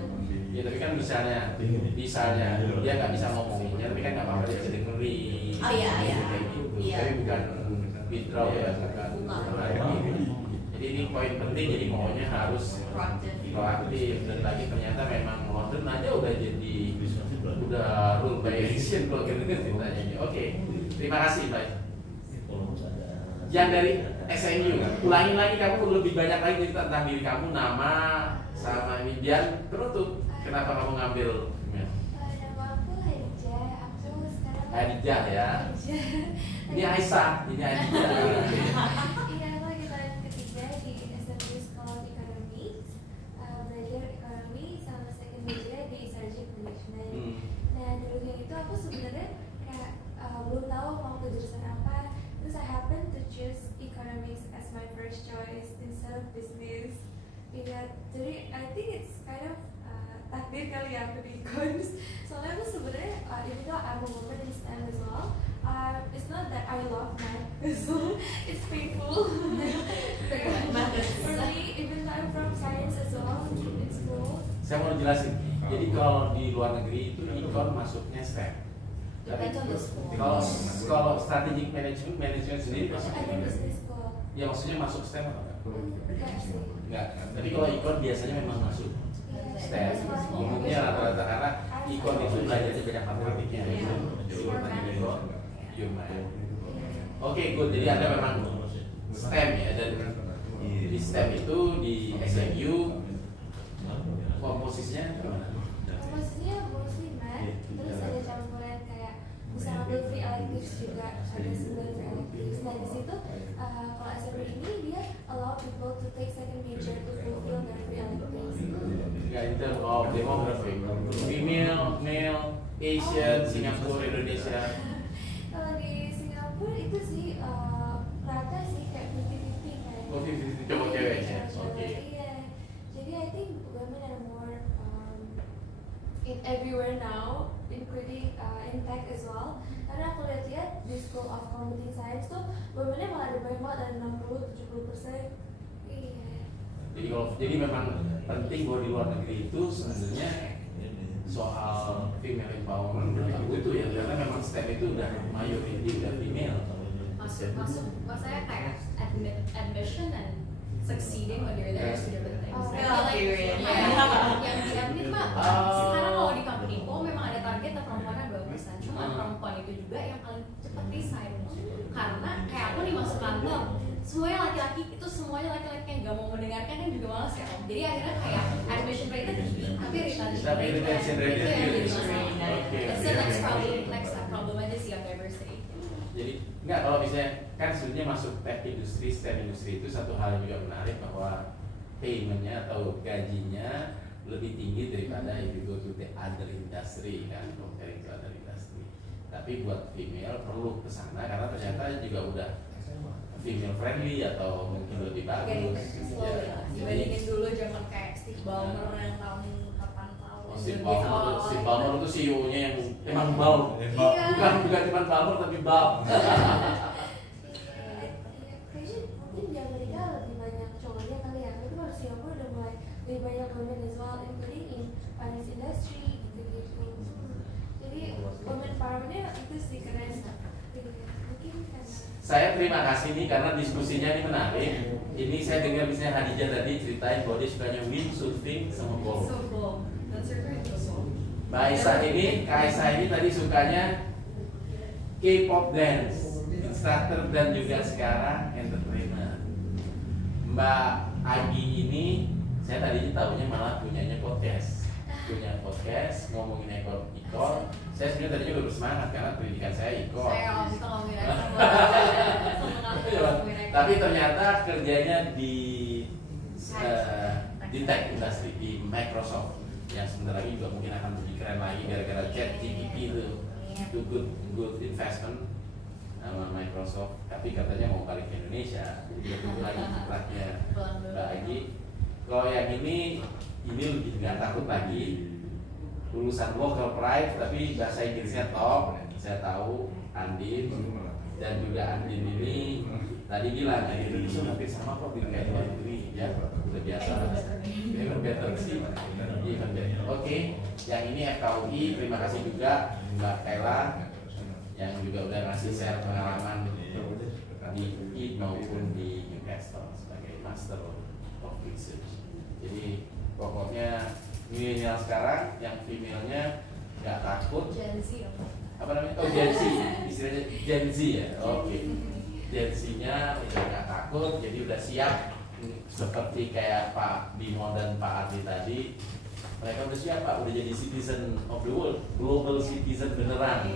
Ya tapi kan misalnya dia nggak bisa ngomonginnya, tapi kan nggak apa-apa dia bisa dengerin. Oh, iya. Kayak gitu. Iya. Tapi bukan withdraw ya, bukan. Jadi ini poin penting. Jadi maunya harus proaktif dan lagi ternyata memang modern aja udah jadi udah rule by action kalau gitu ceritanya. Oke, terima kasih Mbak. Yang dari SMU, ulangin lagi kamu lebih banyak lagi cerita tentang diri kamu, nama sama ini biar penutup. Kenapa kamu ngambil? Nama aku Hadijah, aku sekarang Hadijah ya. Ini Aisyah, ini Hadijah. Iya, aku lagi tahun ketiga di SMU School of Economics, belajar ekonomi sama second major di Strategic Management. Nah dulunya itu aku sebenarnya kayak belum tahu mau ke jurusan apa, terus I happen to choose economics as my first choice instead of business. Iya, jadi I think it's kind of takdir kali ya aku di econs. Soalnya aku sebenarnya even though I'm a woman in STEM as well, it's not that I love math, so it's painful. For me, even though I'm from science as well in school. Saya mau jelasin. Jadi kalau di luar negeri itu ikon masuknya STEM. Tapi kalau strategic management sendiri masuk Ada business school. ya maksudnya masuk STEM atau enggak? Enggak sih. Enggak. Tapi kalau ikon biasanya memang masuk STEM. Umumnya rata-rata karena ikon itu belajarnya banyak matematiknya. Jadi urutannya ikon, human. Oke, good. Jadi Anda memang STEM ya, dan di STEM itu di SMU komposisinya gimana? Komposisinya mostly math, terus ada campuran kayak bisa ngambil free electives juga, ada 9 free electives. Nah di situ kalau SMU ini dia allow people to take second major to fulfill their free electives. Enggak, in terms of demography, female, male, Asian, Singapura, Indonesia. Kalau di Singapura itu sih rata sih kayak 50-50 kan. Oh, 50-50 cowok ceweknya. Oke. Iya. Jadi I think women are more in everywhere now, including in tech as well. Karena aku lihat di School of Computing Science tuh womennya malah ada banyak banget, ada 60-70%. Iya. Jadi memang penting bahwa di luar negeri itu sebenarnya soal female empowerment itu ya, karena memang STEM itu udah mayority udah female. masuk maksudnya kayak admission and succeeding when you're there is two different things. Oh, I feel like period. yang diambil mah sekarang kalau di company memang ada target perempuannya 2%. Cuma perempuan itu juga yang paling cepat resign. Karena kayak aku nih masuk kantor, semuanya laki-laki, itu semuanya laki-laki yang gak mau mendengarkan dan juga malas ya om. Jadi akhirnya kayak admission rate tinggi, tapi retention rate itu yang jadi masalah. That's the next problem aja sih yang diversity. Jadi enggak, kalau misalnya kan sebenarnya masuk tech industri, STEM industri itu satu hal yang juga menarik bahwa paymentnya atau gajinya lebih tinggi daripada if you go to the other industry kan, comparing to other industry. Tapi buat female perlu ke sana karena ternyata juga udah female friendly atau mungkin lebih bagus. Dibandingin dulu zaman kayak Steve Ballmer yang tahun 80-an. Steve Ballmer itu CEO-nya yang emang bal, bukan cuma Ballmer tapi bal. Mungkin di Amerika lebih banyak cowoknya kali ya, tapi kalau Singapura udah mulai lebih banyak women as well, including in finance industry gitu-gitu. Jadi women power-nya itu sih keren. Mungkin karena Saya terima kasih nih karena diskusinya ini menarik. Ini saya dengar misalnya Hadijah tadi ceritain bahwa dia sukanya windsurfing sama polo. Mbak Aisyah ini, Kak Aisyah ini tadi sukanya K-pop dance, instructor dan juga sekarang entertainer. Mbak Agi ini, saya tadinya tahunya malah punya podcast ngomongin ikor. Saya sebenarnya tadinya udah bersemangat karena pendidikan saya ikor. Saya bisa ngomongin Tapi ternyata kerjanya di tech industry, di Microsoft, yang sebentar lagi juga mungkin akan lebih keren lagi gara-gara ChatGPT itu good investment sama Microsoft. Tapi katanya mau balik ke Indonesia, jadi kita tunggu lagi kiprahnya Mbak Agi. Kalau yang ini lebih nggak takut lagi, lulusan local pride tapi bahasa Inggrisnya top. Saya tahu Andin dan juga Andin ini tadi bilang di Indonesia hampir sama kok dengan kayak luar negeri ya, udah biasa. Even better sih, even better. Oke, yang ini FKUI, terima kasih juga Mbak Kayla yang juga udah ngasih share pengalaman di UI maupun di Newcastle sebagai Master of Research. Jadi pokoknya milenial sekarang yang female-nya nggak takut. Gen Z Apa namanya? Oh, Gen Z, istilahnya Gen Z ya. Oke. Gen Z-nya udah nggak takut, jadi udah siap seperti kayak Pak Bimo dan Pak Ardi tadi. Mereka udah siap Pak, udah jadi citizen of the world, global citizen beneran.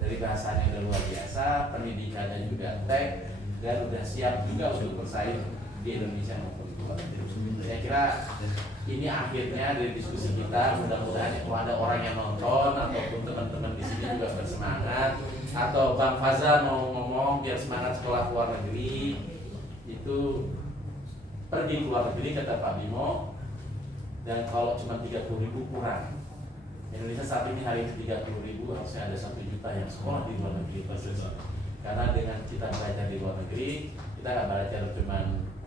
Dari bahasanya udah luar biasa, pendidikannya juga tech, dan udah siap juga untuk bersaing di Indonesia maupun di luar negeri. Saya kira ini akhirnya dari diskusi kita. Mudah-mudahan kalau ada orang yang nonton ataupun teman-teman di sini juga bersemangat, atau Bang Faza mau ngomong biar semangat sekolah luar negeri, itu pergi ke luar negeri kata Pak Bimo. Dan kalau cuma 30.000 kurang. Indonesia saat ini hari ini 30.000, harusnya ada 1 juta yang sekolah di luar negeri. Karena dengan kita belajar di luar negeri, kita nggak belajar cuma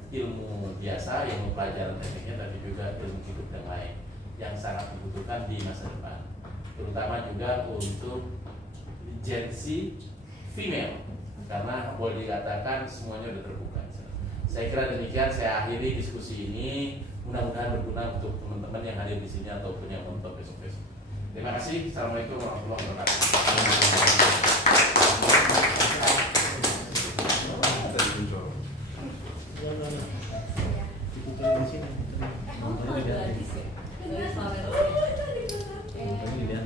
ilmu biasa, ilmu pelajaran tekniknya, tapi juga ilmu hidup yang lain yang sangat dibutuhkan di masa depan, terutama juga untuk Gen Z female, karena boleh dikatakan semuanya sudah terbuka. Saya kira demikian, saya akhiri diskusi ini. Mudah-mudahan berguna untuk teman-teman yang hadir di sini ataupun yang nonton besok-besok. Terima kasih. Assalamualaikum warahmatullahi wabarakatuh.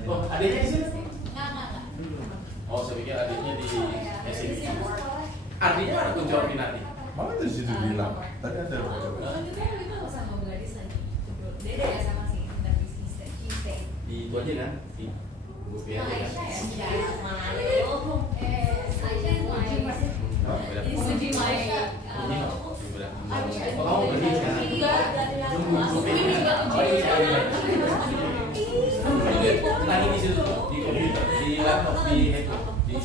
Oh, adiknya di sini? Enggak. Oh, saya pikir adiknya di SID. Artinya ada kunci Pinati. Mama dari situ bilang, tadi ada. Beda ya sama sih, tapi stay. Di itu aja kan? Di Bupian ya. Aisyah itu lain. Oh, beda. Jadi Suji Malaysia. Ini beda. Oh, kamu pergi sekarang? Oh, iya. Lagi di situ tuh, di komputer, di laptop, di handphone, di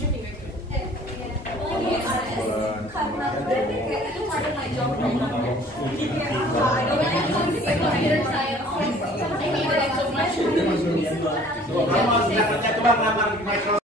karena berarti kayak itu ada my job. Kamu harus kerja coba ngelamar di Microsoft.